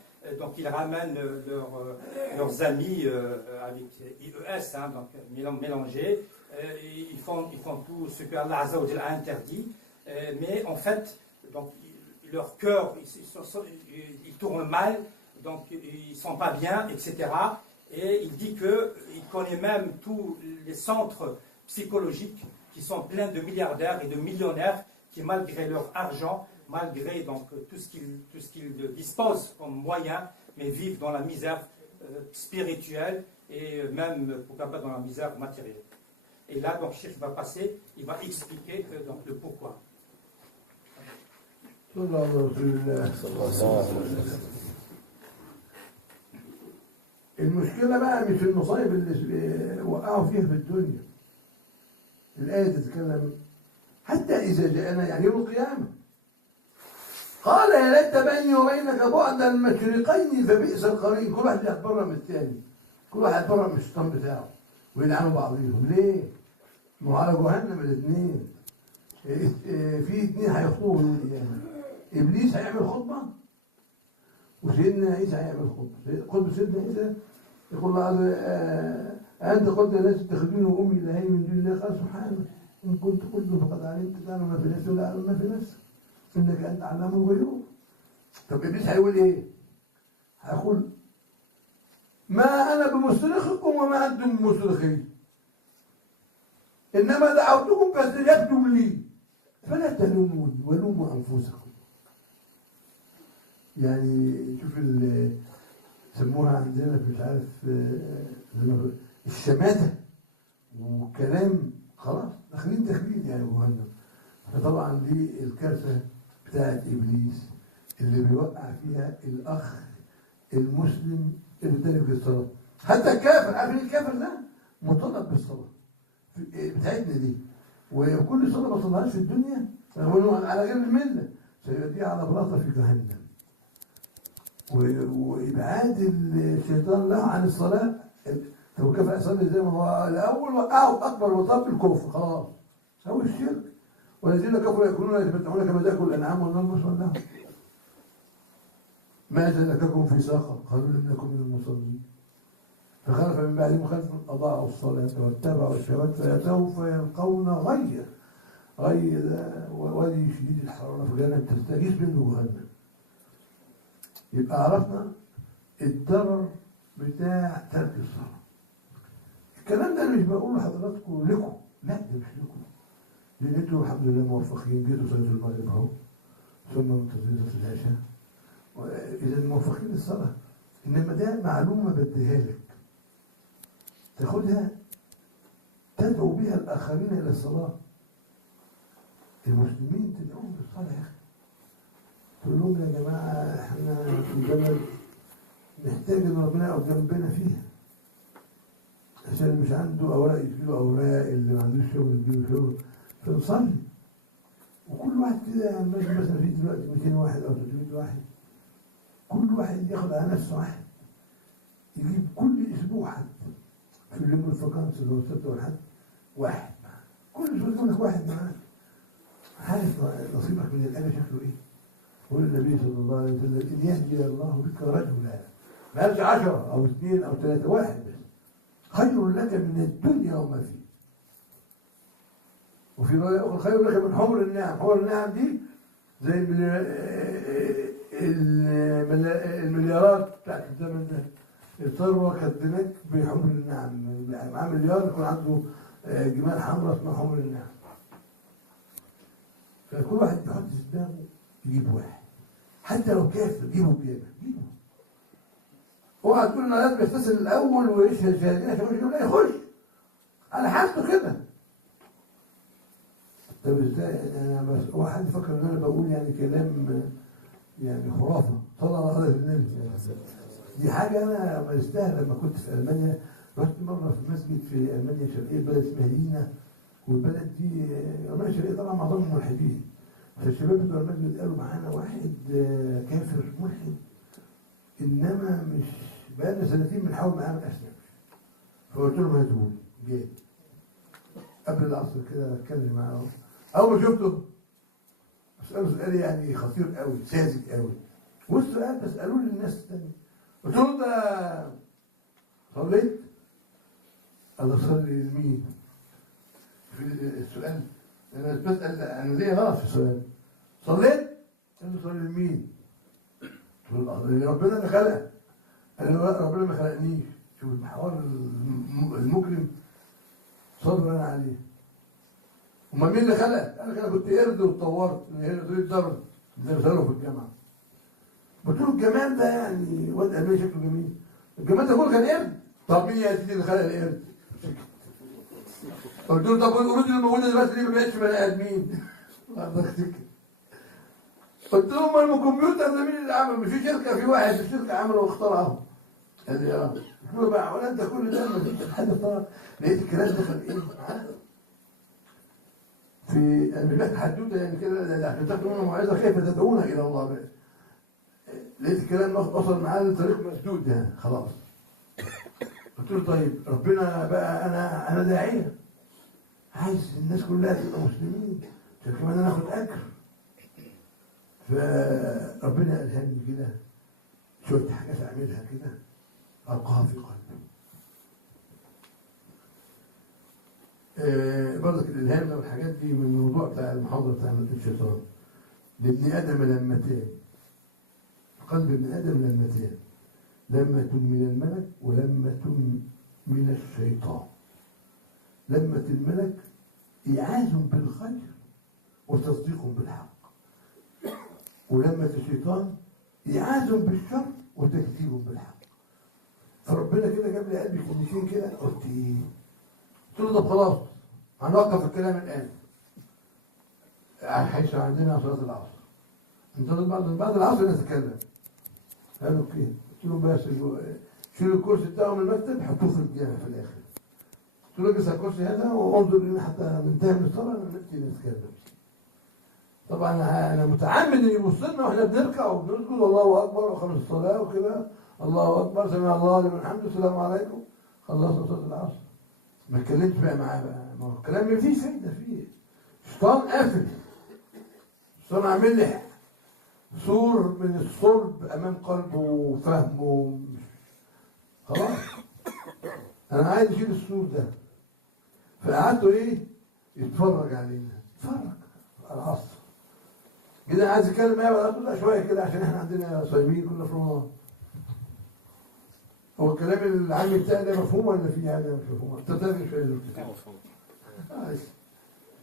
donc ils ramènent leurs amis avec IES, hein, donc mélangés, ils font tout ce que Allah Azza wa Jalla a interdit, mais en fait, donc, leur cœur, ils tournent mal, donc ils ne sont pas bien, etc. Et il dit qu'il connaît même tous les centres psychologiques qui sont pleins de milliardaires et de millionnaires qui, malgré leur argent, malgré donc, tout ce qu'ils disposent comme moyens, mais vivent dans la misère spirituelle et même, pourquoi pas, dans la misère matérielle. Et là, donc, Cheikh va passer, il va expliquer donc, le pourquoi. المشكلة بقى مش المصايب اللي وقعوا فيها في الدنيا. الآية تتكلم حتى إذا جاءنا يعني يوم القيامة قال يا ليت بيني وبينك بعد المشرقين فبئس القرين. كل واحد يتبرى من الثاني، كل واحد يتبرى من الشيطان بتاعه ويلعنوا بعضهم. ليه؟ ما هو على جهنم الاثنين، في اثنين هيخطبوا يوم القيامة. إبليس هيعمل خطبة وسيدنا عيسى هيعمل خطبة سيدنا عيسى يقول الله عز وجل أنت قلت للناس اتخذوني وأمي إلهين من دون الله، قال سبحانك إن كنت قلت فقد علمت تعلم ما في نفسي ولا أعلم ما في نفسك إنك أنت علام الغيوب. طب إبليس هيقول إيه؟ هيقول ما أنا بمصرخكم وما أنتم بمصرخي إنما دعوتكم فاستجبتم لي فلا تلوموني ولوموا أنفسكم. يعني شوف سموها عندنا في مش عارف الشماتة وكلام، خلاص داخلين تخليد يعني جهنم. فطبعا دي الكارثة بتاعت إبليس اللي بيوقع فيها الأخ المسلم اللي تارك الصلاة. حتى الكافر، عارفين الكافر ده مطالب بالصلاة بتاعتنا دي، وكل صلاة ما صلىهاش في الدنيا على غير الملة سيوديها على بلاطة في جهنم. وإبعاد الشيطان له عن الصلاة. هو كيف يصلي زي ما هو الأول وقعوا أكبر وطاب الكفر، خلاص هو الشرك. والذين كفروا يكونون يتمتعون كما تأكل الأنعام والنار مثوى لهم. ما سلككم في سقر؟ قالوا لم نكن من المصلين. فخلف من بعدهم خلف أضاعوا الصلاة واتبعوا الشهوات فسوف يلقون غيا. غي ولي شديد الحرارة في جهنم تستغيث منه جهنم. يبقى عرفنا الضرر بتاع ترك الصلاة. الكلام ده أنا مش بقوله لحضراتكم لكم، لا ده مش لكم، لأن انتوا الحمد لله موفقين، جيتوا صلاة المغرب أهو ثم منتظرين صلاة العشاء، إذا موفقين للصلاة. إنما ده معلومة بديها لك تاخدها تدعو بها الآخرين إلى الصلاة. المسلمين تدعوهم للصلاة يا أخي، تقول لهم يا جماعة احنا في البلد نحتاج ان ربنا يقف جنبنا فيها، عشان اللي مش عنده اوراق يجيله اوراق، اللي ما عندوش شغل يجيله شغل، فنصلي. وكل واحد كده يعني مثلا في دلوقتي 200 واحد او 300 واحد، كل واحد ياخد على نفسه واحد، يجيب كل اسبوع حد في اليوم الفقانس اللي هو السبت والحد واحد، كل اسبوع يقول لك واحد معاك. عارف نصيبك من الاله شكله ايه؟ قول النبي صلى الله عليه وسلم إن يهدي الله بك رجلا ما قالش 10 أو 2 أو 3، واحد بس. خير لك من الدنيا وما فيها. وفي رواية أخرى خير لك من حمر النعم. حمر النعم دي زي المليارات بتاعت الزمن ده. الثروة كانت هناك بحمر النعم، معاه مليار يكون عنده جمال حمراء اسمها حمر النعم. فكل واحد يحط في دماغه يجيب واحد، حتى لو كافر جيبه بجيبه، جيبه. اوعى تقول انا لازم يغتسل الاول ويشهد شهادتين عشان يقول لا يخش على حالته كده. طب ازاي انا بس واحد فكر ان انا بقول يعني كلام يعني خرافه. طلع على النبي دي حاجه انا مارستها لما كنت في المانيا. رحت مره في مسجد في المانيا الشرقيه، بلد اسمها لينا، والبلد دي المانيا الشرقيه طبعا معظمهم ملحدين. فالشباب بتوع المسجد قالوا معانا واحد كافر ملحد، انما مش بقالنا سنتين بنحاول معاه ما اسلمش. فقلت لهم هاتوا لي، جاي قبل العصر كده اتكلم معاه. اول ما شفته اساله سؤال يعني خطير قوي، ساذج قوي. والسؤال بسالوه للناس الثانيه، قلت له انت صليت؟ قال اصلي لمين؟ في السؤال انا بسال، انا ليه غلط في السؤال؟ صليت؟ قال له صلي لمين؟ قلت له ربنا اللي خلقك. قال له لا ربنا ما خلقنيش. شوف الحوار المجرم، صبر انا عليه. امال مين اللي خلقك؟ قال لك انا كنت قرد واتطورت من هنا طريق ضرب زي ما سالوا في الجامعه. قلت له الجمال ده يعني واد امين شكله جميل. الجمال ده كله كان قرد. طب مين يا سيدي اللي خلق القرد؟ قلت له طب القرود اللي موجوده دلوقتي ليه ما بقتش بني ادمين؟ قلت له امال الكمبيوتر ده مين اللي عمل؟ مش في شركه، في واحد في الشركه عمله واخترعه. قال لي اه. قلت له بقى ولا انت كل ده ما فيش حد اخترع؟ لقيت الكلام ده كان ايه؟ في الملاك حدوته يعني كده عشان تاخدوا منه موعظه كيف تدعون الى الله بقى. لقيت الكلام وصل معاه لطريق مسدود يعني خلاص. قلت له طيب ربنا بقى انا داعيه، عايز الناس كلها تبقى مسلمين عشان كمان انا اخد اجر. فربنا الهمني كده شويه حاجات اعملها كده القاها في قلبي. برضك الالهام ده والحاجات دي من الموضوع بتاع المحاضره بتاع مدة الشيطان. لابن ادم لمتان، قلب ابن ادم لمتان، لمة من الملك ولمة من الشيطان. لمة الملك إيعاز بالخير وتصديق بالحق، ولمة الشيطان إيعاز بالشر وتكذيب بالحق. فربنا كده جاب لي قلبي كلمتين كده، قلت ايه؟ قلت له طب خلاص هنوقف الكلام الآن. حيث عندنا صلاة العصر، انتظر بعد العصر نتكلم. قالوا اوكي. قلت له بس شيلوا الكرسي بتاعه من المكتب حطوه في الجامع في الاخر. قلت له اجلس على الكرسي هذا وانظر لنا حتى ننتهي من الصلاه نبتدي نتكلم. طبعا انا متعمد ان يبص لنا واحنا بنركع وبنسجد الله اكبر وخلص الصلاه وكده، الله اكبر سمع الله لمن حمده السلام عليكم، خلصنا صلاه العصر. ما اتكلمتش بقى معاه بقى، ما هو الكلام ما فيش فايده فيه. الشيطان قافل، الشيطان عامل لي سور من الصلب امام قلبه وفهمه. خلاص انا عايز اشيل السور ده. فقعدته ايه؟ يتفرج علينا، يتفرج على العصر كده. عايز اتكلم معاه ولا لا شويه كده عشان احنا عندنا صايمين كنا في رمضان. هو الكلام العامي بتاعي ده مفهوم ولا في حاجه مش مفهوم؟ انت ترجم شويه دلوقتي. مفهوم.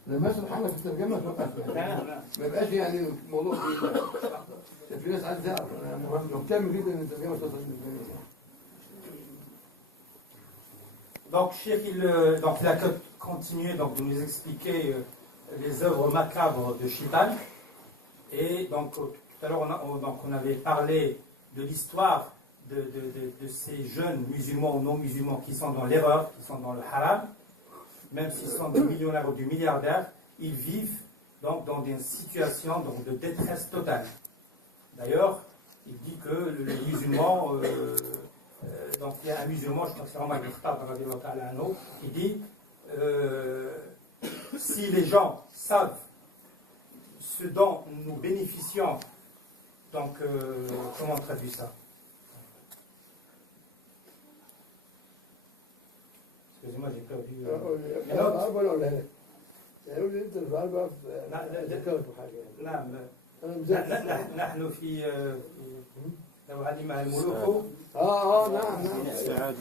لما اسال حاجه في الترجمه توقف. ما يبقاش يعني الموضوع في ناس عايزه تعرف. انا مهتم جدا ان الترجمه توصل للجميع. Donc, Cheikh, donc, il a continué donc, de nous expliquer les œuvres macabres de Shaitan. Et donc, tout à l'heure, on avait parlé de l'histoire de ces jeunes musulmans ou non musulmans qui sont dans l'erreur, qui sont dans le haram. Même s'ils sont des millionnaires ou des milliardaires, ils vivent donc dans des situations donc, de détresse totale. D'ailleurs, il dit que le musulman... donc il y a un musulman, je crois que c'est Omar ibn Khattab, qui dit si les gens savent ce dont nous bénéficions, donc comment on traduit ça? j'ai perdu. أنا بعرف ولا أقولها لك؟ يعني قول لي أنت مش عارف أعرف ذكرت حاجة. نعم أنا مذاكر. نحن في لو علمها الملوك. نعم.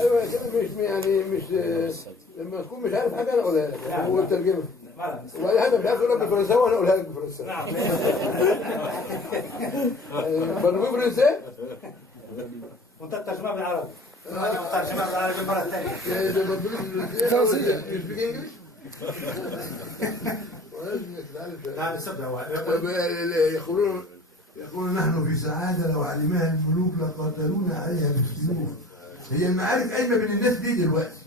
أيوة كده مش يعني مش لما تكون مش عارف حاجة أنا أقولها لك. هو الترجمة. وأي حاجة مش عارف أقولها بالفرنساوي وأنا أقولها لك بالفرنساوي. نعم. برضو فرنسي؟ وأنت الترجمة بالعربي. الترجمة بالعربي مرة ثانية. ده برضو فرنسي. You speak English? نعم سبعة. يقولون نحن في سعادة لو علمها الملوك لقاتلونا عليها بالسيوف. هي المعارك قايمة بين الناس دي دلوقتي.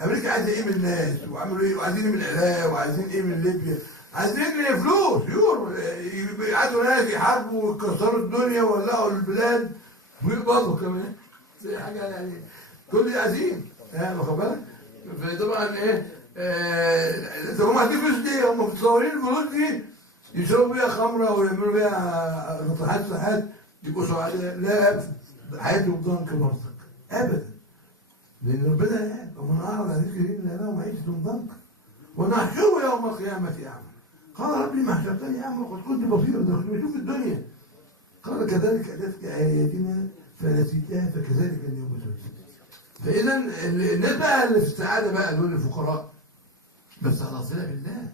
أمريكا عايزة إيه من الناس؟ وعملوا إيه؟ وعايزين إيه من العراق؟ وعايزين إيه من ليبيا؟ عايزين فلوس يورو. يقعدوا ناس يحاربوا ويكسروا الدنيا ويولعوا البلاد ويقبضوا كمان. دي حاجة يعني كل دي عايزين. واخد بالك؟ فطبعا إيه؟ هم عايزين فلوس دي، هم متصورين الفلوس دي يشربوا بيها خمرة ويعملوا بيها نطحات ساحات يبقوا سعداء. لا، حياتهم ضنك برضك أبدا. لأن ربنا قال ومن أعرض عن ذكري إن له معيشة ضنك ونحشره يوم القيامة أعمى. قال ربي ما حشرتني أعمى وقد كنت بصيرا ده كنت بشوف الدنيا. قال كذلك أتتك آياتنا فنسيتها فكذلك اليوم تنسى. فإذا الناس بقى اللي في السعادة بقى دول الفقراء بس على صلة بالله.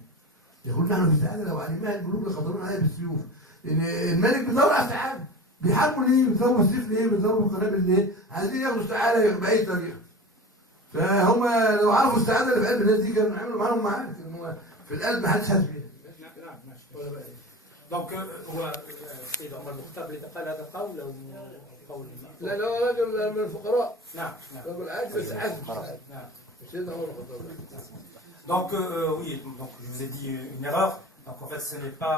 يقول نحن في سعادة لو علمها الملوك لقدرونا عليها بالسيوف. لأن الملك بيدور على السعادة. بيحاربوا ليه؟ بيضربوا السيف ليه؟ بيضربوا القنابل ليه؟ عايزين ياخدوا السعادة بأي طريقة. فهم لو عرفوا السعادة اللي في قلب الناس دي كانوا يعملوا معاهم معارك. في القلب ما حدش حاسس بيها. نعم ماشي. دونك هو السيد عمر المختار اللي قال هذا القول أو قول؟ لا هو رجل من الفقراء. نعم. رجل عادل بس عادل. نعم. السيد عمر المختار. Donc, oui, donc, je vous ai dit une erreur. Donc, en fait, ce n'est pas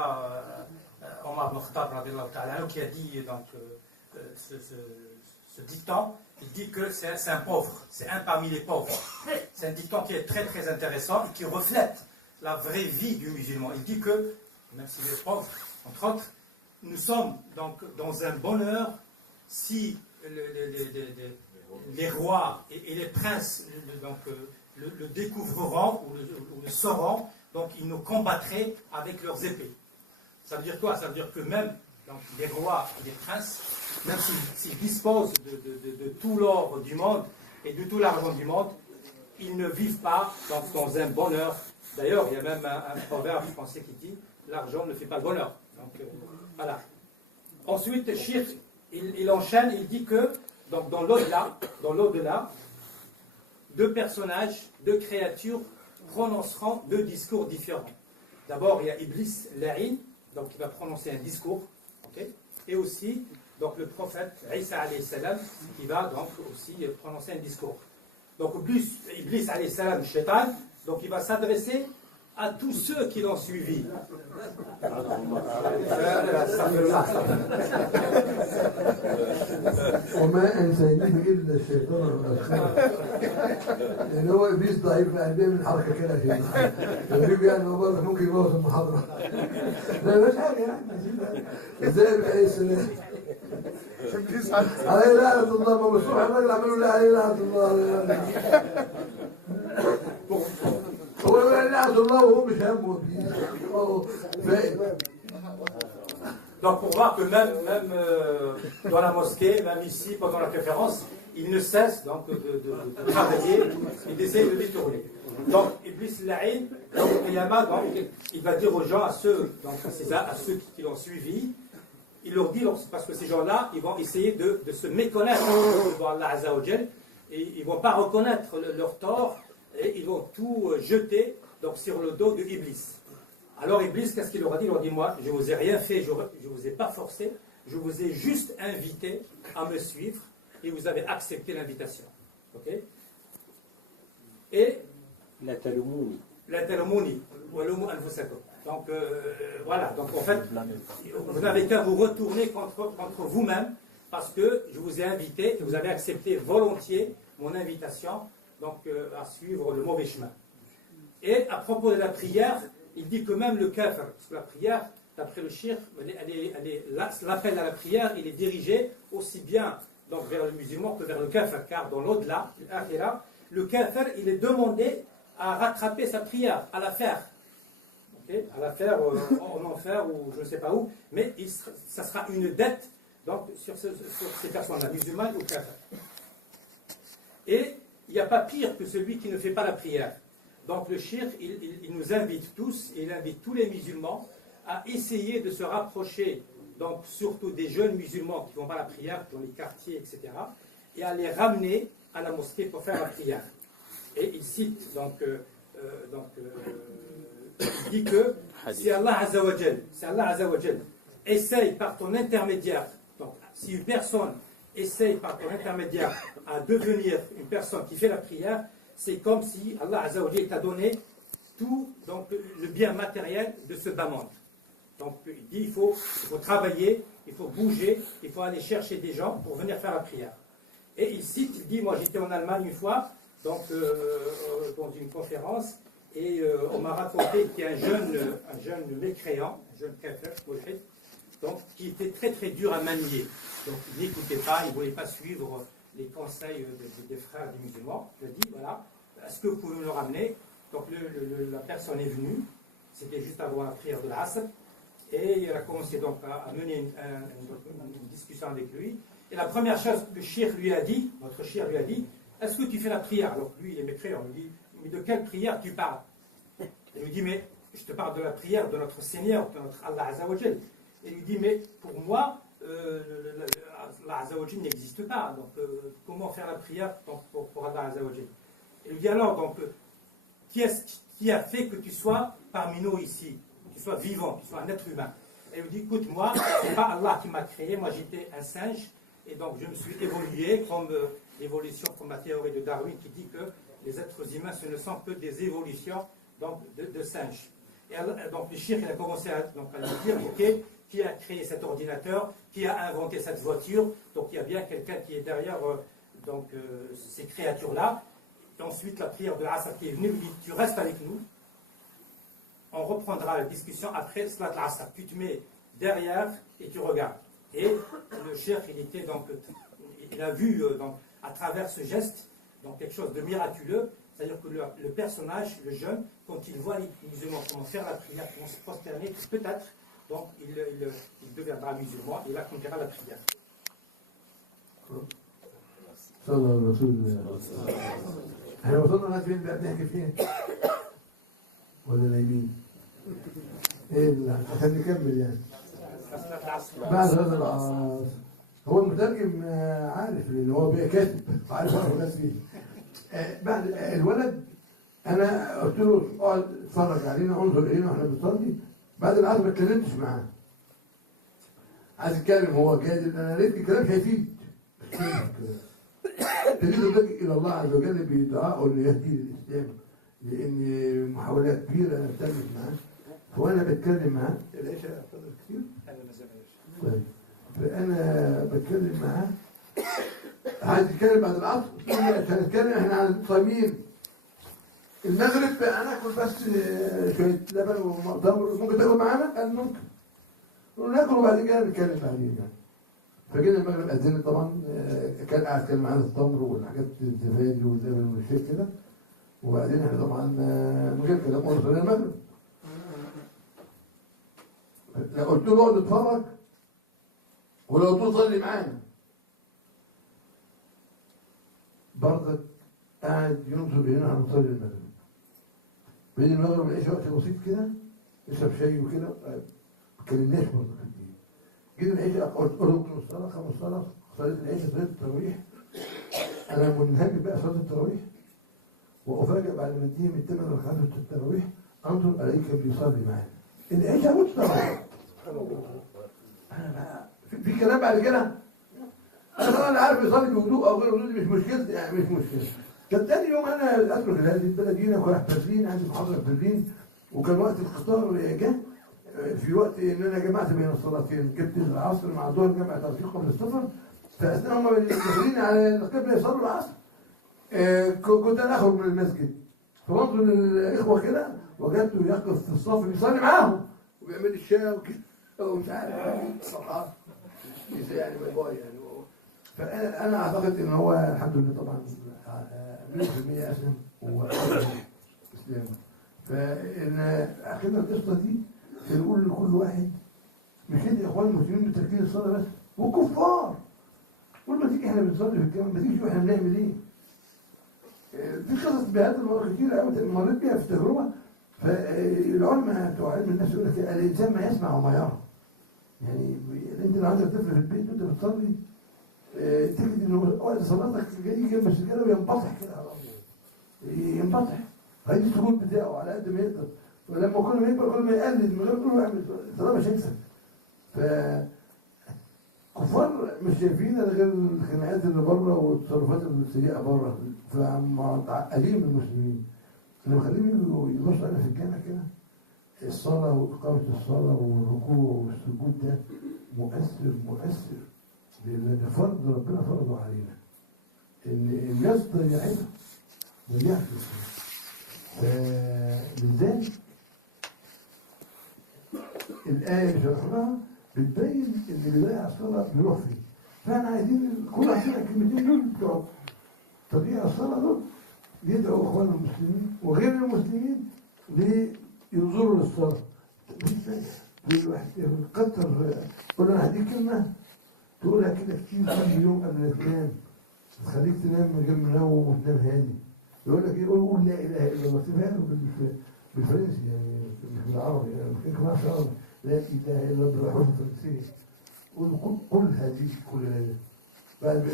Omar ibn Khattab qui a dit donc, ce dicton. Il dit que c'est un pauvre, c'est un parmi les pauvres. C'est un dicton qui est très très intéressant et qui reflète la vraie vie du musulman. Il dit que, même s'il est pauvre, entre autres, nous sommes donc dans un bonheur si les rois et les princes donc, le découvriront ou le sauront, donc ils nous combattraient avec leurs épées. Ça veut dire quoi? Ça veut dire que même donc, les rois et les princes, même s'ils disposent de tout l'or du monde et de tout l'argent du monde, ils ne vivent pas donc, dans un bonheur. D'ailleurs, il y a même un proverbe français qui dit « l'argent ne fait pas le bonheur ». Donc, voilà. Ensuite, Shir, il enchaîne, il dit que donc, dans l'au-delà, deux personnages, deux créatures prononceront deux discours différents. D'abord, il y a Iblis, La'in, donc il va prononcer un discours, okay, et aussi donc, le prophète Isa alayhi salam qui va donc aussi prononcer un discours. Donc Iblis alayhi salam, Shaitan, donc il va s'adresser à tous ceux qui l'ont suivi. وما أنسانيه إلا الشيطان والأشخاص. لأن هو إبليس ضعيف بيعمل حركة كده في يجيب يعني هو برضه ممكن يبوظ المحاضرة. لا مش حاجة يعني. إزاي بأي السلام؟ عليه لعنة الله ما مصروح الراجل عملوا له عليه لعنة الله. هو يقول لعنة الله وهو مش همه. Donc pour voir que même dans la mosquée, même ici, pendant la conférence, il ne cesse donc de travailler et d'essayer de détourner. Donc Iblis La'in, donc il va dire aux gens, à ceux qui l'ont suivi, il leur dit, parce que ces gens-là, ils vont essayer de se méconnaître devant Allah Azza wa Jal, et ils ne vont pas reconnaître leur tort, et ils vont tout jeter donc, sur le dos de Iblis. Alors Iblis, qu'est-ce qu'il leur a dit? Il leur a dit, moi, je ne vous ai rien fait, je ne vous ai pas forcé, je vous ai juste invité à me suivre, et vous avez accepté l'invitation. Ok? Et La talumuni. La talumuni. Donc voilà, donc en fait, vous n'avez qu'à vous retourner contre vous-même, parce que je vous ai invité, et vous avez accepté volontiers mon invitation, donc à suivre le mauvais chemin. Et à propos de la prière, il dit que même le kafir, parce que la prière, d'après le shir, l'appel à la prière, il est dirigé aussi bien donc, vers le musulman que vers le kafir, car dans l'au-delà, l'akhira, le kafir, il est demandé à rattraper sa prière, à la faire. Okay, à la faire en enfer ou je ne sais pas où, mais ça sera une dette donc, sur ces personnes-là, musulmanes ou kafirs. Et il n'y a pas pire que celui qui ne fait pas la prière. Donc le shirk, il nous invite tous, il invite tous les musulmans à essayer de se rapprocher, donc surtout des jeunes musulmans qui ne font pas la prière dans les quartiers, etc., et à les ramener à la mosquée pour faire la prière. Et il cite il dit que si Allah Azzawajal essaye par ton intermédiaire, donc si une personne essaye par ton intermédiaire à devenir une personne qui fait la prière, c'est comme si Allah Azzawajal t'a donné tout donc, le bien matériel de ce bas-monde. Donc il dit il faut travailler, il faut bouger, il faut aller chercher des gens pour venir faire la prière. Et il cite, il dit, moi j'étais en Allemagne une fois, donc dans une conférence, et on m'a raconté qu'il y a un jeune mécréant, un jeune kafir, donc qui était très très dur à manier. Donc il n'écoutait pas, il ne voulait pas suivre les conseils des frères des musulmans. Je lui ai dit, voilà, est-ce que vous pouvez le ramener? Donc la personne est venue, c'était juste avant la prière de l'Asr, et il a commencé donc à mener une discussion avec lui. Et la première chose que notre shir lui a dit, est-ce que tu fais la prière? Alors lui, il est mécréant, il dit, mais de quelle prière tu parles? Il lui dit, mais je te parle de la prière de notre Seigneur, de notre Allah Azzawajal. Il lui dit, mais pour moi, Allah Azzawajal n'existe pas, donc comment faire la prière pour Allah Azzawajal? Il lui dit alors, donc, qui a fait que tu sois parmi nous ici, que tu sois vivant, que tu sois un être humain? Et il lui dit, écoute, moi, c'est pas Allah qui m'a créé, moi j'étais un singe, et donc je me suis évolué comme l'évolution, comme la théorie de Darwin qui dit que les êtres humains, ce ne sont que des évolutions donc, de singes. Et donc le shirk, il a commencé à lui dire, ok, qui a créé cet ordinateur, qui a inventé cette voiture, donc il y a bien quelqu'un qui est derrière ces créatures-là. Et ensuite, la prière de l'Asr qui est venue, lui dit, tu restes avec nous, on reprendra la discussion après Salat al-Asr. Tu te mets derrière et tu regardes. Et le shirk, il a vu à travers ce geste donc quelque chose de miraculeux, c'est-à-dire que le personnage, le jeune, quand il voit les musulmans comment faire la prière, comment se prosterner, peut-être, donc il deviendra musulman, il accomplira la prière. صلى الله رسول الله. احنا وصلنا لغايه فين بقى بنحكي فين؟ ولا نايمين؟ ايه عشان نكمل يعني. بعد هذا العصر هو المترجم عارف لان هو كاتب عارف اعرف الناس فيه. بعد الولد انا قلت له اقعد اتفرج علينا انظر الينا واحنا بنصلي. بعد العصر ما اتكلمتش معاه. عايز يتكلم هو كاتب انا لقيت الكلام مش هيفيد. تريد اللجوء الى الله عز وجل بدعاء ليهدي للاسلام لان محاولات كبيره انا اتكلم معاه وانا بتكلم معاه العشاء فضل كتير طيب فانا بتكلم معاه عايز يتكلم بعد العصر مش هنتكلم احنا عن صايمين المغرب هناكل بس شويه لبن وتمر ممكن تاكل معانا؟ قال ممكن وناكل وبعد كده نتكلم بعدين يعني فجينا المغرب أذن طبعا كان قاعد كان معانا التمر والحاجات الزبادي واللبن والشيء كده وبعدين احنا طبعا من غير كلام وصلنا المغرب قلت له اقعد اتفرج ولو قلت له صلي معانا برضك قاعد ينظر هنا عن نصلي المغرب بين المغرب والعشاء وقت بسيط كده يشرب شاي وكده ما اتكلمناش برضه في الدين جينا العشاء قلت له الصلاه 5 صلاه صلاه العشاء صلاه التراويح انا منهمك بقى صلاه التراويح وافاجئ بعد ما انتهي من 8 ركعات التراويح انظر الاقيه كان بيصلي معانا العشاء والتراويح في كلام بعد كده انا عارف يصلي بهدوء او غير هدوء مش مشكلتي يعني مش مشكله كان تاني يوم انا اذكر في هذه البلد هنا كنت في برلين عندي محاضره في برلين وكان وقت القطار جه في وقت ان انا جمعت بين الصلاتين جبت العصر مع الظهر جمع ترفيق قبل السفر فاثناء هم داخلين على القبله يصلوا العصر كنت انا اخرج من المسجد فبنظر الاخوه كده وجدته يقف في الصف بيصلي معاهم وبيعمل الشاي وكده ومش عارف صراحه يعني باي يعني فانا اعتقد ان هو الحمد لله طبعا 100% أسلم إسلام. فإن أخذنا القصة دي بنقول لكل واحد مش انت يا اخوان المسلمين بالتركيز الصلاه بس وكفار. كل ما تيجي احنا بنصلي في الجامع ما تيجي احنا بنعمل ايه؟ في قصص بهذا المواقف كتير قوي مريت بيها في تجربه. فالعلماء بتوع علم النفس يقول لك الانسان ما يسمع وما يرى. يعني انت لو عندك طفل في البيت وانت بتصلي تجد انه وقت صلاتك جاي جنب السجاده وينبطح كده على الارض. ينبطح. هيدي السجود بتاعه على قد ما يقدر. ولما كل ما يكبر كل ما يقلد من غير ما يعمل صلاه مش هيكسب. كفار مش شايفين غير الخناقات اللي بره والتصرفات السيئه بره. فمعقدين من المسلمين. انا بخليهم يجوا يبصوا علينا في الجامع كده. الصلاه واقامه الصلاه والركوع والسجود ده مؤثر لان ده فرض ربنا فرضه علينا. ان الناس ضيعت فلذلك الآية اللي شرحناها بتبين إن اللي ضيع الصلاة بيروح فين. فاحنا عايزين كل واحد فينا الكلمتين دول بتوع تضييع الصلاة دول يدعوا إخواننا المسلمين وغير المسلمين لينظروا للصلاة. مش كل واحد كتر. قول أنا هديك كلمة تقولها كده كتير كل يوم قبل ما تنام تخليك تنام من غير منوم وتنام هادي. يقول لك ايه؟ قول لا اله الا الله. اكتبها له بالفرنسي يعني مش بالعربي يعني ممكن كمان في العربي. لا اله الا الله بالحروف الفرنسيه. قل هذه كل ليله. بعد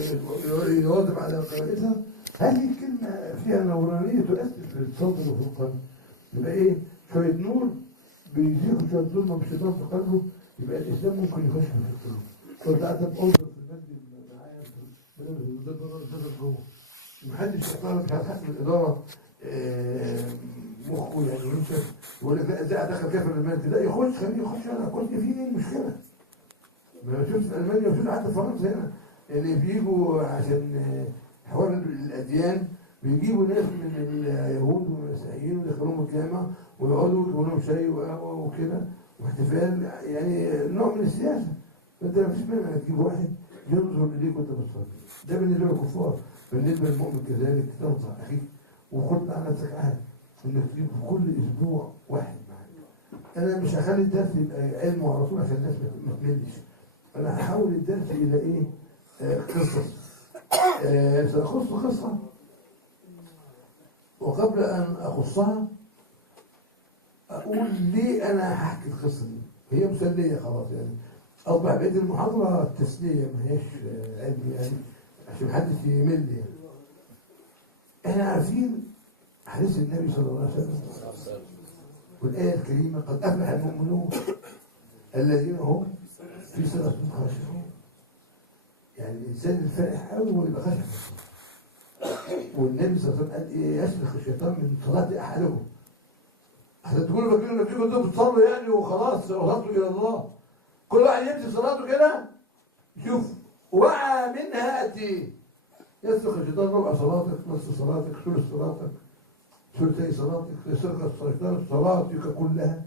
يواظب على قراءتها. هذه الكلمه فيها نورانيه تؤثر في الصدر وفي القلب. يبقى ايه؟ شويه نور بيزيح شويه ظلمه بالشيطان في قلبه. يبقى الاسلام ممكن يخش في القلوب. كنت قاعد انظر في المسجد معايا ده جوه. محدش يقرر مش هتحسب الاداره مخه يعني يمشي يقول لك لا ازاي ادخل كافر المادي. لا يخش خليه يخش. انا كنت في ايه المشكله؟ ما شفت في المانيا وشفت حتى في فرنسا هنا اللي بيجوا عشان حوار الاديان بيجيبوا ناس من اليهود والمسيحيين ويدخلوهم الجامع ويقعدوا يجيبوا لهم شاي وقهوه وكده واحتفال يعني نوع من السياسه. فانت ما فيش مانع تجيب واحد ينظر اليك وانت بتصلي. ده بالنسبه للكفار. بالنسبه للمؤمن كذلك تنصح اخيك وخد على نفسك عهد انك تجيب كل اسبوع واحد معاك. انا مش هخلي الدرس يبقى علم على طول عشان الناس ما تملش. انا هحول الدرس الى ايه؟ قصص. ساخص قصه وقبل ان اخصها اقول ليه انا هحكي القصه دي. هي مسليه خلاص يعني اصبح بقيه المحاضره تسليه ما هيش علم يعني عشان محدش يمل يعني. احنا عارفين حديث النبي صلى الله عليه وسلم والايه الكريمه قد افلح المؤمنون الذين هم في صلاتهم خاشعون. يعني الانسان الفرح قوي هو يبقى خاشع. والنبي صلى الله عليه وسلم قال ايه؟ يسلخ الشيطان من صلاه احدهم. احنا تقولوا فاكرين ان فيكم انتوا بتصلوا يعني وخلاص وصلتوا الى الله. كل واحد يمسك صلاته كده شوف وقع منها قد ايه. يسلخ الشيطان ربع صلاتك، نصف صلاتك، ثلث صلاتك، ثلثي صلاتك، يسلخ الشيطان صلاتك كلها.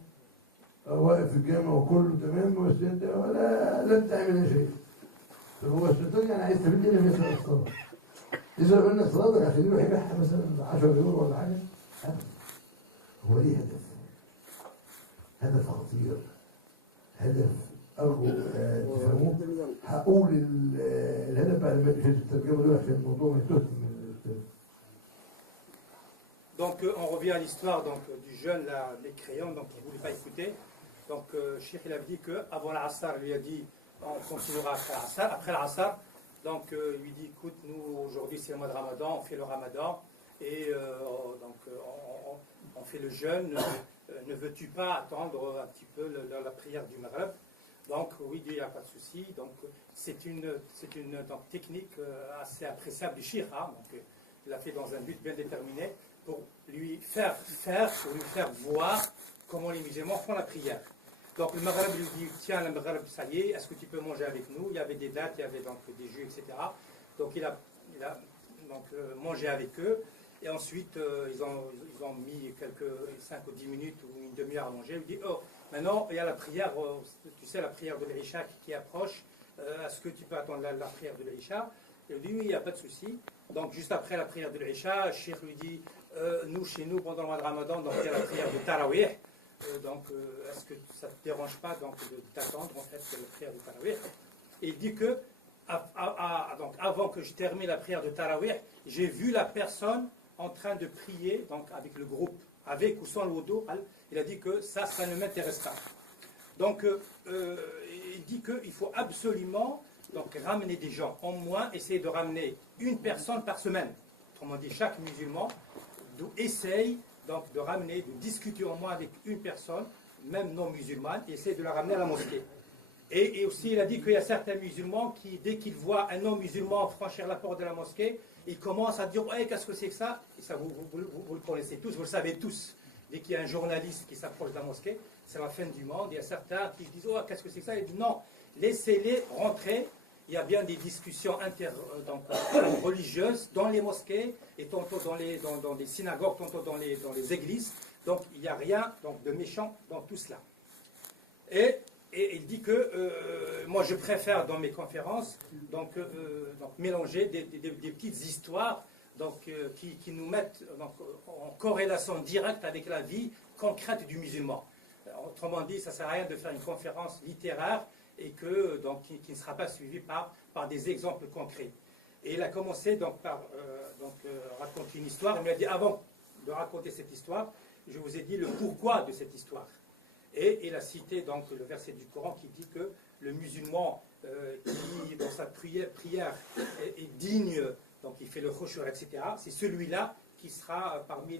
واقف في الجامع وكله تمام بس انت ولا لم تعمل شيء. هو الشيطان يعني عايز تبدل لنا مثل الصلاه. اذا قلنا صلاتك عشان يروح يبيعها مثلا 10 يورو ولا حاجه. هو ليه هدف؟ هدف خطير. هدف أرجو تفهموه. هقول الهدف بعد ما تشوف الترجمة دول عشان الموضوع ما يتوه من الأستاذ. Donc on revient à l'histoire donc du jeune là, les crayons donc qui ne voulait pas écouter. Donc Cheikh il avait dit que avant l'Assar il lui a dit on continuera après l'Assar. Après l'Assar donc il lui dit écoute nous aujourd'hui c'est le mois de Ramadan, on fait le Ramadan et donc on fait le jeûne. Ne veux-tu pas attendre un petit peu la prière du Maghreb? Donc oui, il n'y a pas de souci. Donc c'est une donc, technique assez appréciable du Cheikh. Hein? Donc il l'a fait dans un but bien déterminé pour lui faire voir comment les musulmans font la prière. Donc le Maghreb lui dit tiens le Maghreb ça y est, est-ce que tu peux manger avec nous? Il y avait des dates, il y avait donc des jus, etc. Donc il a donc mangé avec eux. Et ensuite, ils ont mis quelques 5 ou 10 minutes ou une demi-heure à manger. Il dit, oh, maintenant, il y a la prière, tu sais, la prière de l'Isha qui approche. Est-ce que tu peux attendre la prière de l'Isha? Il dit oui, il n'y a pas de souci. Donc juste après la prière de l'Isha, le cheikh lui dit nous, chez nous, pendant le mois de Ramadan, donc, il y a la prière de Tarawih. Est-ce que ça ne te dérange pas donc, d'attendre en fait la prière de Tarawih? Et il dit que donc, avant que je termine la prière de Tarawih, j'ai vu la personne en train de prier donc, avec le groupe, avec ou sans le wudu. Il a dit que ça ne m'intéresse pas. Donc il dit qu'il faut absolument donc, ramener des gens, au moins essayer de ramener une personne par semaine. Autrement dit, chaque musulman essaye donc, de ramener, de discuter au moins avec une personne, même non musulmane, et essayer de la ramener à la mosquée. Et aussi, il a dit qu'il y a certains musulmans qui, dès qu'ils voient un non-musulman franchir la porte de la mosquée, ils commencent à dire hey, qu'est-ce que c'est que ça? Et ça, vous le connaissez tous, vous le savez tous. Dès qu'il y a un journaliste qui s'approche de la mosquée, c'est la fin du monde. Il y a certains qui disent oh, qu'est-ce que c'est que ça? Il dit non, laissez-les rentrer. Il y a bien des discussions religieuses dans les mosquées, et tantôt dans les synagogues, tantôt dans les églises. Donc il n'y a rien donc, de méchant dans tout cela. Et il dit que moi je préfère dans mes conférences donc mélanger des petites histoires donc, qui nous mettent donc, en corrélation directe avec la vie concrète du musulman. Autrement dit, ça ne sert à rien de faire une conférence littéraire et qui ne sera pas suivie par des exemples concrets. Et il a commencé donc, par raconter une histoire. Il m'a dit avant de raconter cette histoire, je vous ai dit le pourquoi de cette histoire. Et il a cité donc le verset du Coran qui dit que le musulman qui dans sa prière est digne, donc il fait le khushu', etc., c'est celui-là qui sera parmi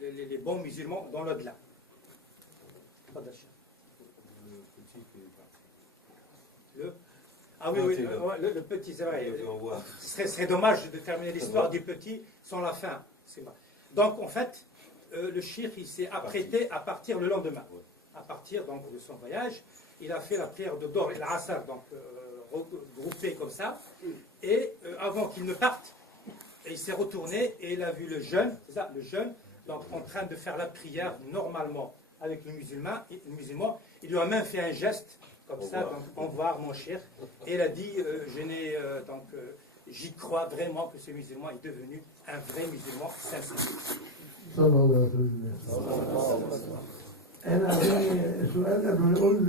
les bons musulmans dans l'au-delà. Le petit, c'est vrai. Ce serait dommage de terminer l'histoire du petit sans la fin. Donc en fait, le cheikh il s'est apprêté à partir le lendemain. À partir donc, de son voyage, il a fait la prière de Dor et l'Asr, donc regroupée comme ça. Et avant qu'il ne parte, il s'est retourné et il a vu le jeune, c'est ça, le jeune, donc en train de faire la prière normalement avec le musulman. Il lui a même fait un geste comme ça, donc au revoir mon cher. Et il a dit, j'y crois vraiment que ce musulman est devenu un vrai musulman sincère. أنا في سؤال قبل ما نقول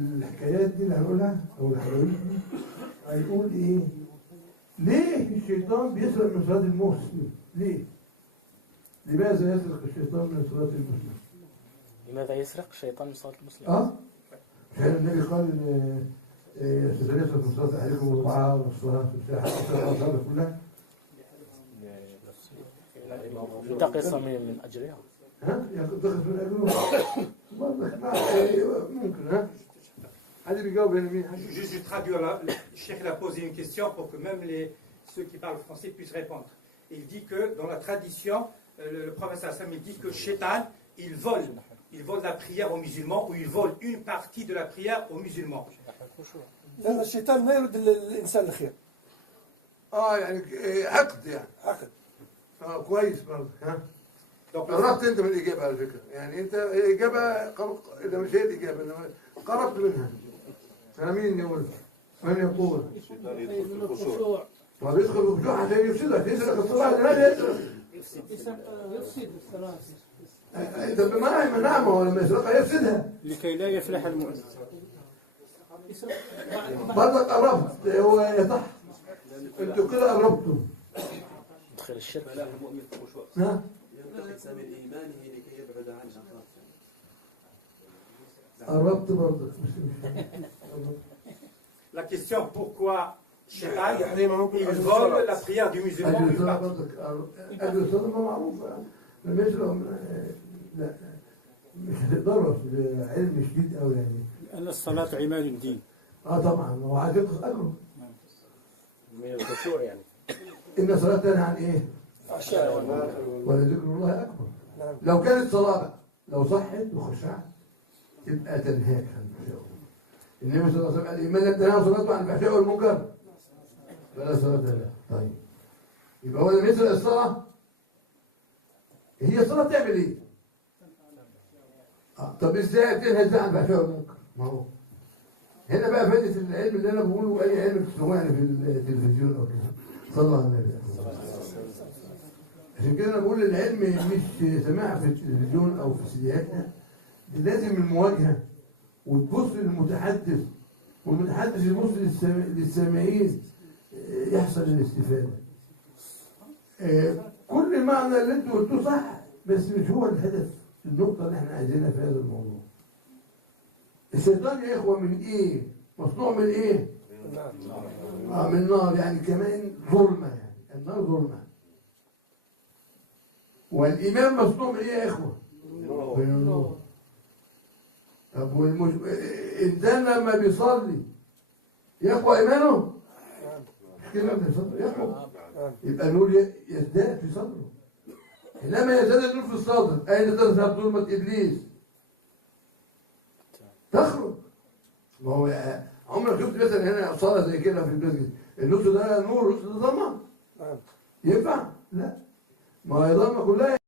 الحكايات دي اللي هنقولها أو الحلويات دي هيقول إيه؟ ليه الشيطان بيسرق من صلاة المسلم؟ ليه؟ لماذا يسرق الشيطان من صلاة المسلم؟ لماذا يسرق الشيطان من صلاة المسلم؟ مش النبي قال يسرق من صلاة أحدكم والطعام والصلاة والساحة كلها؟ ينتقص من أجرها. ينتقص من أجرها؟ ممكن ها؟ Allez, Je traduis, le cheikh a posé une question pour que même ceux qui parlent français puissent répondre. Il dit que dans la tradition, le prophète Hassan dit que Shaitan, il vole la prière aux musulmans ou il vole une partie de la prière aux musulmans. لأن الشيطان ما يرد الإنسان الخير. يعني عقد يعني. عقد. كويس برضه ها. قربت أنت من الإجابة على فكرة، يعني أنت الإجابة إذا مش هي الإجابة إنما قربت منها. مين يقول؟ من يقول؟ الشيطان يدخل في الخشوع. ما بيدخل في الخشوع عشان يفسدك، يسرق الصلاة، لا يسرق. يفسد الصلاة. أنت نعم هو لما يسرقها يفسدها. لكي لا يفلح المؤمن. برضك قربت هو يصح. أنتوا كده قربتوا. دخل الشرك. فلا المؤمن في الخشوع. ها؟ ينتقص من إيمانه لكي يبعد عنها. قربت برضك. La question pourquoi Shaitan il vole la prière du musulman ou une partie. أجل الصلاة معروفة. لما يسرق لا مش هتقدروا علم شديد قوي يعني. لأن الصلاة عماد الدين. طبعا هو عايز ينقص أجره. من الخشوع يعني. إن صلاة تنهى عن إيه؟ ولذكر الله أكبر. لو كانت صلاة لو صحت وخشعت تبقى تنهاك عن الفحشاء. النبي صلى الله عليه وسلم قال من لم تنهى صلاته عن الفحشاء والمنكر فلا صلاة له. طيب يبقى هو لما يسرق الصلاة هي الصلاة تعمل إيه؟ طب إزاي تنهى عن الفحشاء والمنكر؟ ما هو هنا بقى فائدة العلم اللي أنا بقوله، أي علم بتسمعوه يعني في التلفزيون أو كده. صلى الله على النبي. عشان كده أنا بقول العلم مش سماع في التلفزيون أو في سيدياتنا، لازم المواجهة وتبص للمتحدث، والمتحدث يبص للسامعين، يحصل الاستفادة. كل معنى اللي انتوا قلتوه صح، بس مش هو الهدف، النقطة اللي احنا عايزينها في هذا الموضوع. الشيطان يا إخوة من إيه؟ مصنوع من إيه؟ من نار، يعني كمان ظلمة، يعني النار ظلمة. والإيمان مصنوع من إيه يا إخوة؟ من النور. طب الإنسان لما بيصلي يقوى إيمانه؟ مش كده لما بيصلي يقوى، يبقى النور يزداد في صدره. إنما يزداد النور في الصدر، أين تذهب ظلمة إبليس؟ تخرج. ما هو عمرك شفت مثلا هنا صلاة زي كده في المسجد، النص ده نور والنص ده ظلمة؟ ينفع؟ لا. ما هي ظلمة كلها